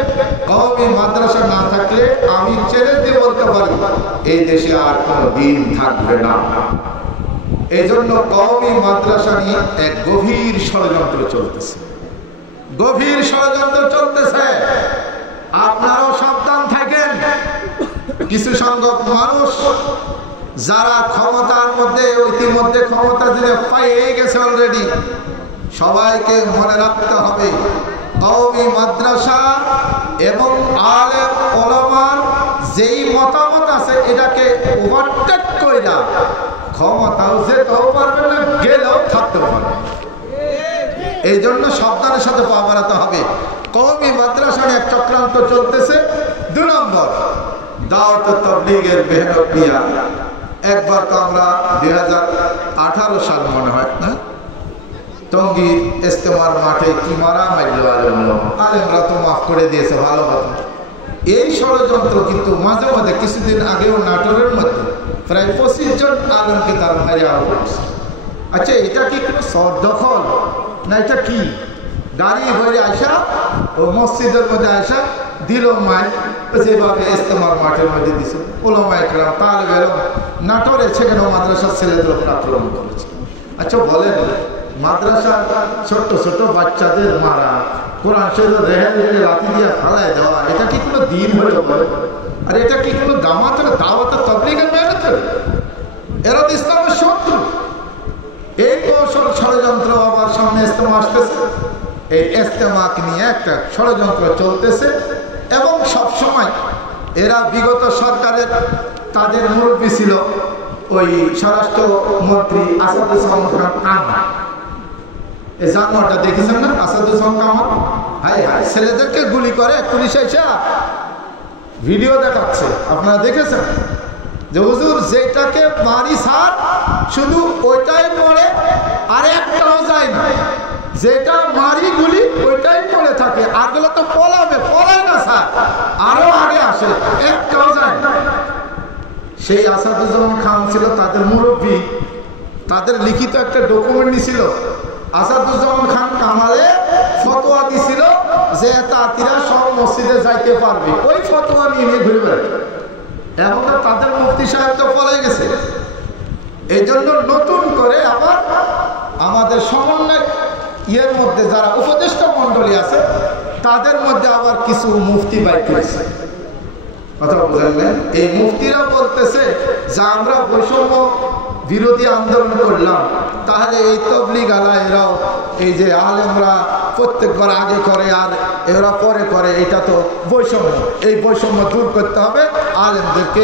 কওমি মাদ্রাসা না থাকলে আমি ছেড়ে দিয়ে বলতে পারি এই দেশে আর কোনো দ্বীন থাকবে না। এই জন্য কওমি মাদ্রাসা নিয়ে এক গভীর ষড়যন্ত্র চলতেছে, গভীর ষড়যন্ত্র চলতেছে। আপনারাও সাবধান থাকেন। কিছু সংখ্যক মানুষ যারা ক্ষমতার মধ্যে ইতিমধ্যে ক্ষমতা দিলে পেয়ে গেছে অলরেডি, সবাইকে মনে রাখতে হবে কওমি মাদ্রাসা এবং আলেম ওলামার যেই মতামত আছে এটাকে ওভারটেক কইরা ক্ষমতাও যেতেও পারবে না, গেলেও থাকতে পারবে। এই জন্য সাবধানের সাথে পা বাড়াতে হবে। কওমি মাদ্রাসার এক চক্রান্ত চলতেছে। 2 নম্বর, দাওয়াত তাবলীগের মেহনত নিয়ে একবার তো আমরা 2018 সাল মনে হয় না, টঙ্গী ইজতেমার মাঠে কি মারা মারল আলেমরা তো মাফ করে দিয়েছে, ভালো কথা। এই ষড়যন্ত্র কিন্তু মাঝে মাঝে কিছুদিন আগেও নাটোরের মধ্যে প্রায় 25 জন আলেমকে তার মারিয়া করছে। আচ্ছা, এটা কি কোনো শহর দখল না? এটা কি গাড়ি ভরে আসা ও মসজিদের মধ্যে আসা দিল মাই, যেভাবে ইজতেমার মাঠের মধ্যে দিছে ওলামায়ে কেরাম তালেবে ইলম নাটোরে সেখানে মাদ্রাসার ছেলেদের উপর আক্রমণ করেছে। আচ্ছা বলেন, মাদ্রাসার ছোট্ট ছোট বাচ্চাদের মারা, কোরআন শরীফের রেহেল রেহে লাথি দিয়ে ফালায় দেওয়া, এটা কি কোনো দিন হতে পারে? আর এটা কি কোনো দাওয়াত তাবলীগের মেহনত? এরা তো ইসলামের শত্রু। এই কৌশল ষড়যন্ত্র আবার সামনে ইজতেমা আসতেছে, এই ইজতেমাকে নিয়ে একটা ষড়যন্ত্র চলতেছে। এবং সবসময় এরা বিগত সরকারের তাদের মুরব্বী ছিল ওই স্বরাষ্ট্রমন্ত্রী আসাদুজ্জামান খান কামাল। এই জানোয়ারটা দেখেছেন না, আসাদুজ্জামান কামাল? হায় হায়, ছেলেদেরকে গুলি করে পুলিশ এসে ভিডিও দেখাচ্ছে, আপনারা দেখেছেন? যে হুজুর যেটাকে মারি স্যার শুধু ওইটাই পড়ে, আর একটাও যায় না। যেটা মারি গুলি ওইটাই পড়ে থাকে, আগগুলো তো পলায় না স্যার, আরো আগে আসে, একটাও যায় না। সেই আসাদুজ্জামান খান ছিল তাদের মুরব্বী, তাদের লিখিত একটা ডকুমেন্ট ছিল। আসাদুজ্জামান খান কামালে ফতোয়া দিছিল যে তাঁতিরা সব মসজিদে যাইতে পারবে, ওই ফতোয়া নিয়ে ঘুরে বেড়ায়। এখন তো তাদের মুফতি সাহেব তো পলাই গেছে। এই জন্য নতুন করে আবার আমাদের সমন্বয় ইয়ের মধ্যে যারা উপদেষ্টা মন্ডলী আছে তাদের মধ্যে আবার কিছু মুফতি বাইর করেছে। কথা বুঝলেন? এই মুফতিরা বলতেছে যে আমরা বৈষম্য বিরোধী আন্দোলন করলাম, তাহলে এই তবলিগ আলা এরাও এই যে আলেমরা প্রত্যেকবার আগে করে আর এরা পরে করে, এটা তো বৈষম্য। এই বৈষম্য দূর করতে হবে, আলেমদেরকে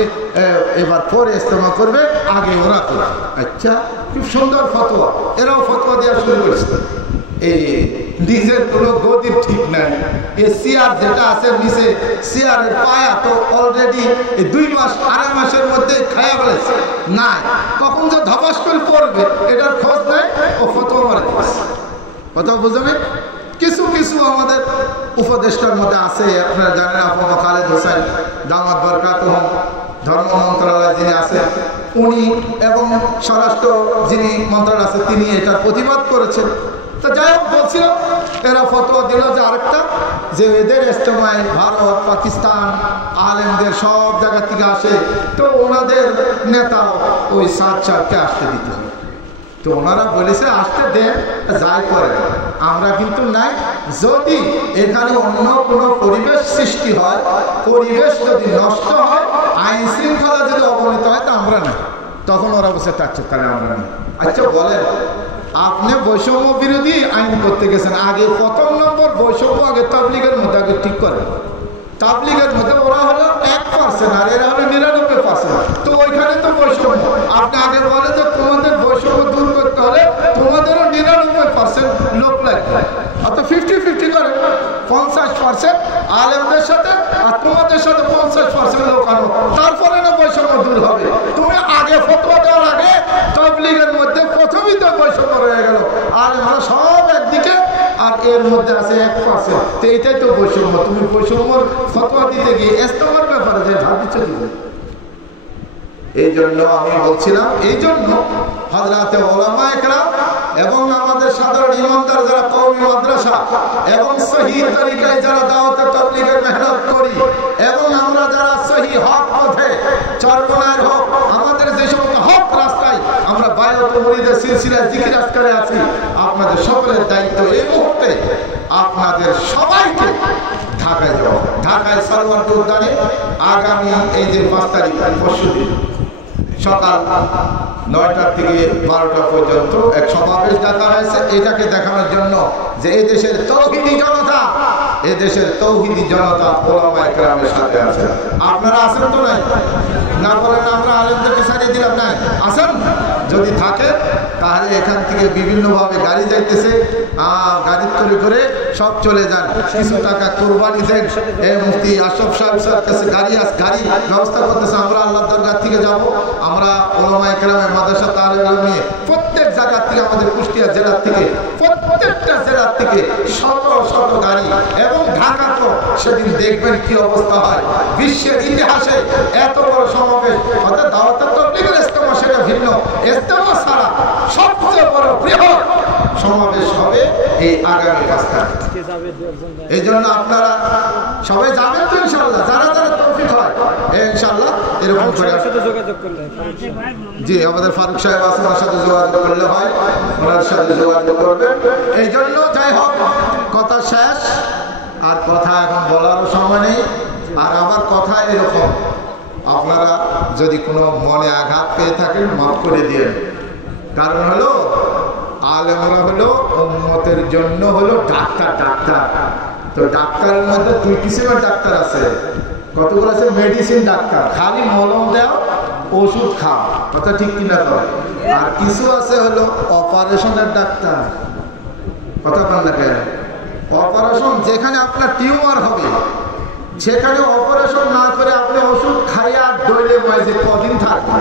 এবার পরে ইস্তেমা করবে, আগে ওরা করবে। আচ্ছা, খুব সুন্দর ফতোয়া, এরাও ফতোয়া দেওয়া শুরু করেছে। এই নিজের কোনো গতির ঠিক নাই, এই চেয়ার যেটা আছে নিচে চেয়ারের পায়া তো অলরেডি এই 2 মাস 2.5 মাসের মধ্যে খাইয়া ফেলেছে, নাই কখন যে ধপাস করে পড়বে এটার খোঁজ নেই, ও ফতোয়া মারে দিচ্ছে। কথা বুঝবেন? কিছু কিছু আমাদের উপদেষ্টার মধ্যে আছে, আপনারা জানেন আফমা খালেদ হোসেন দামাত বরকাতুহুম, ধর্ম মন্ত্রণালয় যিনি আছেন উনি, এবং স্বরাষ্ট্র যিনি মন্ত্রণালয় আছে তিনি এটার প্রতিবাদ করেছেন। তো যাই হোক, বলছিলাম এরা ফতোয়া দিল যে আরেকটা, যে এদের ইস্তেমায় ভারত, পাকিস্তান আলেমদের সব জায়গা থেকে আসে, তো ওনাদের নেতা ওই সাদ সাহেবকে আসতে দিতে হবে। তো ওনারা বলেছে আসতে দেন, যাই করে, আমরা কিন্তু নাই। যদি এখানে অন্য কোনো পরিবেশ সৃষ্টি হয়, পরিবেশ যদি নষ্ট হয়, আইন শৃঙ্খলা যদি অবনতি হয়, তা আমরা নাই। তখন ওরা বসে টাকচুক করে, আমরা নাই। আচ্ছা বলেন, আপনি বৈষম্য বিরোধী আইন করতে গেছেন, আগে প্রথম নম্বর বৈষম্য আগে তাবলিগের মধ্যে আগে ঠিক করে। তাবলিগের মধ্যে ওরা হলো 1% আর এরা হলো 99%, তো ওইখানে তো বৈষম্য। আপনি আগে বলে যে তোমাদের বৈষম্য দূর করতে হলে তোমাদেরও 99% লোক লাগবে, অত 50-50 করে 50% আলেমদের সাথে আর তোমাদের সাথে 50% লোক আনো, তারপরে না বৈষম্য দূর হবে। তুমি আগে ফতোয়া দেওয়ার আগে তাবলিগের মধ্যে প্রথমেই তো বৈষম্য রয়ে গেল, আলেমরা সব একদিকে আর এর মধ্যে আছে 1%, তো এইটাই তো বৈষম্য। তুমি বৈষম্যর ফতোয়া দিতে গিয়ে ইস্তেমার ব্যাপারে যে ভাবিচ্ছে দিবে। এই জন্য আমি বলছিলাম, এই জন্য হযরতে উলামায়ে কেরাম এবং আমাদের সাধারণ ইমানদার যারা কওমি মাদ্রাসা এবং সহিহ তরিকায় যারা দাওয়াত তাবলীগের মেহনত করি, এবং আমরা যারা সহিহ হক পথে চরমনায়ের হক, আমাদের যে সমস্ত হক রাস্তায় আমরা বায়াত মুরিদের সিলসিলায় জিকির আজকারে আছি, আপনাদের সকলের দায়িত্ব এই মুহূর্তে আপনাদের সবাইকে ঢাকায় যাওয়া। ঢাকায় সারওয়ার্দী উদ্যানে আগামী এই যে 5 তারিখ পরশুদিন সকাল 9টা থেকে 12টা পর্যন্ত এক সমাবেশ ডাকা হয়েছে, এটাকে দেখানোর জন্য যে এই দেশের তৌহিদি জনতা, এই দেশের তৌহিদি জনতা উলামায়ে কেরামের সাথে আছে। আপনারা আছেন তো? নাই না বলেন আমরা আলেমদেরকে ছাড়িয়ে দিলাম, নাই আছেন? যদি থাকে তাহলে এখান থেকে বিভিন্নভাবে গাড়ি যাইতেছে, গাড়ি তৈরি করে সব চলে যান, কিছু টাকা কোরবানি দেন। মুফতি আশরাফ সাহেব কাছে গাড়ি ব্যবস্থা করতেছে, আমরা আল্লাহর দরবার থেকে যাব। আমরা উলামায়ে কেরামের মাদ্রাসা তালিম নিয়ে প্রত্যেক জায়গা থেকে, আমাদের কুষ্টিয়া জেলার থেকে প্রত্যেকটা জেলার থেকে শত শত গাড়ি, এবং ঢাকা তো সেদিন দেখবেন কি অবস্থা হয়। বিশ্বের ইতিহাসে এত বড় সমাবেশ, অর্থাৎ দাওয়াত তাবলীগের ইস্তেমা সেটা ভিন্ন, ইস্তেমা ছাড়া সবচেয়ে বড় বৃহৎ সমাবেশ হবে এই আগামী 5 তারিখ। এই জন্য আপনারা সবাই যাবেন তো ইনশাআল্লাহ, যারা যারা তৌফিক হয় ইনশাআল্লাহ এরকম করে যোগাযোগ করলে, জি আমাদের ফারুক সাহেব আছে, ওনার সাথে যোগাযোগ করলে হয়, ওনার সাথে যোগাযোগ করবে। এই জন্য যাই হোক, কথা শেষ, আর কথা এখন বলারও সময় নেই। আর আমার কথা এরকম, আপনারা যদি কোনো মনে আঘাত পেয়ে থাকেন মাফ করে দিয়েন। কারণ হলো আলেমরা হলো উম্মতের জন্য হলো ডাক্তার। তো ডাক্তারের মধ্যে 2 কিসিমের ডাক্তার আছে। কতগুলো আছে? মেডিসিন ডাক্তার, খালি মলম দাও, ওষুধ খাও, কথা ঠিক কিনা করে। আর কিছু আছে হলো অপারেশনের ডাক্তার, কথা বল না কেন? অপারেশন যেখানে আপনার টিউমার হবে, সেখানে অপারেশন না করে আপনি ওষুধ খাইয়া ডইলে মাইজে কদিন থাকবে,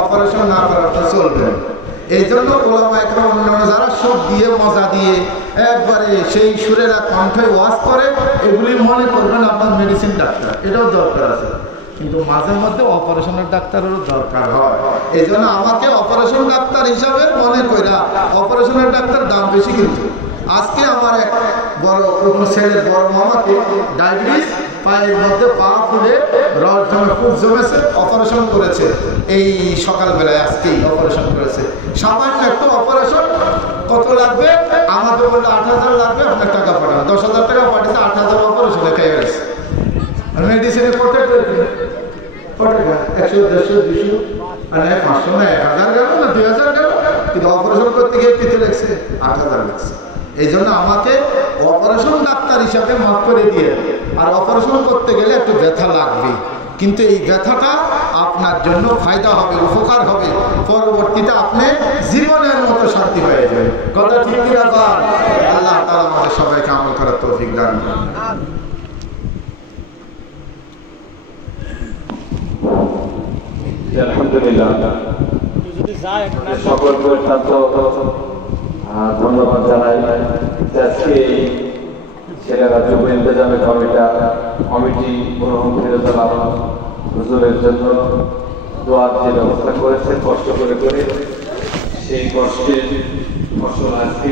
অপারেশন না করাটা চলবে। এই জন্য উলামায়ে কেরাম অন্যান্য যারা সুদ দিয়ে মজা দিয়ে একবারে সেই সুরেরা কণ্ঠে ওয়াজ করে, এগুলি মনে করবেন আপনার মেডিসিন ডাক্তার, এটাও দরকার আছে। কিন্তু মাঝে মধ্যে অপারেশনের ডাক্তারেরও দরকার হয়। এই জন্য আমাকে অপারেশন ডাক্তার হিসাবে মনে কইরা, অপারেশনের ডাক্তার দাম বেশি। কিন্তু আজকে আমার এক বড় ছেলের বড় মামাকে ডায়াবেটিস, পায়ের মধ্যে পা ফুলে রড জমে, খুব জমেছে, অপারেশন করেছে এই সকালবেলায়, আজকেই অপারেশন করেছে। সামান্য একটা অপারেশন কত লাগবে? আমাকে বললে 8,000 লাগবে, আপনার টাকা পাঠানো, 10,000 টাকা পাঠিয়েছে, 8,000 অপারেশনে খেয়ে গেছে। আর মেডিসিনে কত টাকা? 100, 150, 200, আর 500 না 1000 গেল না 8,000 লিখছে। এই জন্য আমাকে অপারেশন ডাক্তার হিসাবে মাফ করে দিয়ে, আর অপারেশন করতে গেলে একটু ব্যথা লাগবে, কিন্তু এই ব্যথাটা আপনার জন্য ফায়দা হবে, উপকার হবে, পরবর্তীতে আপনি জীবনের মতো শান্তি পেয়ে যাবেন। কথা ঠিক কিনা? আল্লাহ তাআলা আমাদের সবাইকে আমল করার তৌফিক দান করুন। আলহামদুলিল্লাহ, সকলকে অত্যন্ত ধন্যবাদ জানাই। আজকে ছেলেরা যুব ইন্তজামী কমিটি মরহুম ফিরোজুল আলম হুজুরের জন্য দোয়ার যে ব্যবস্থা করেছে কষ্ট করে, সেই কষ্টের ফসল আজকে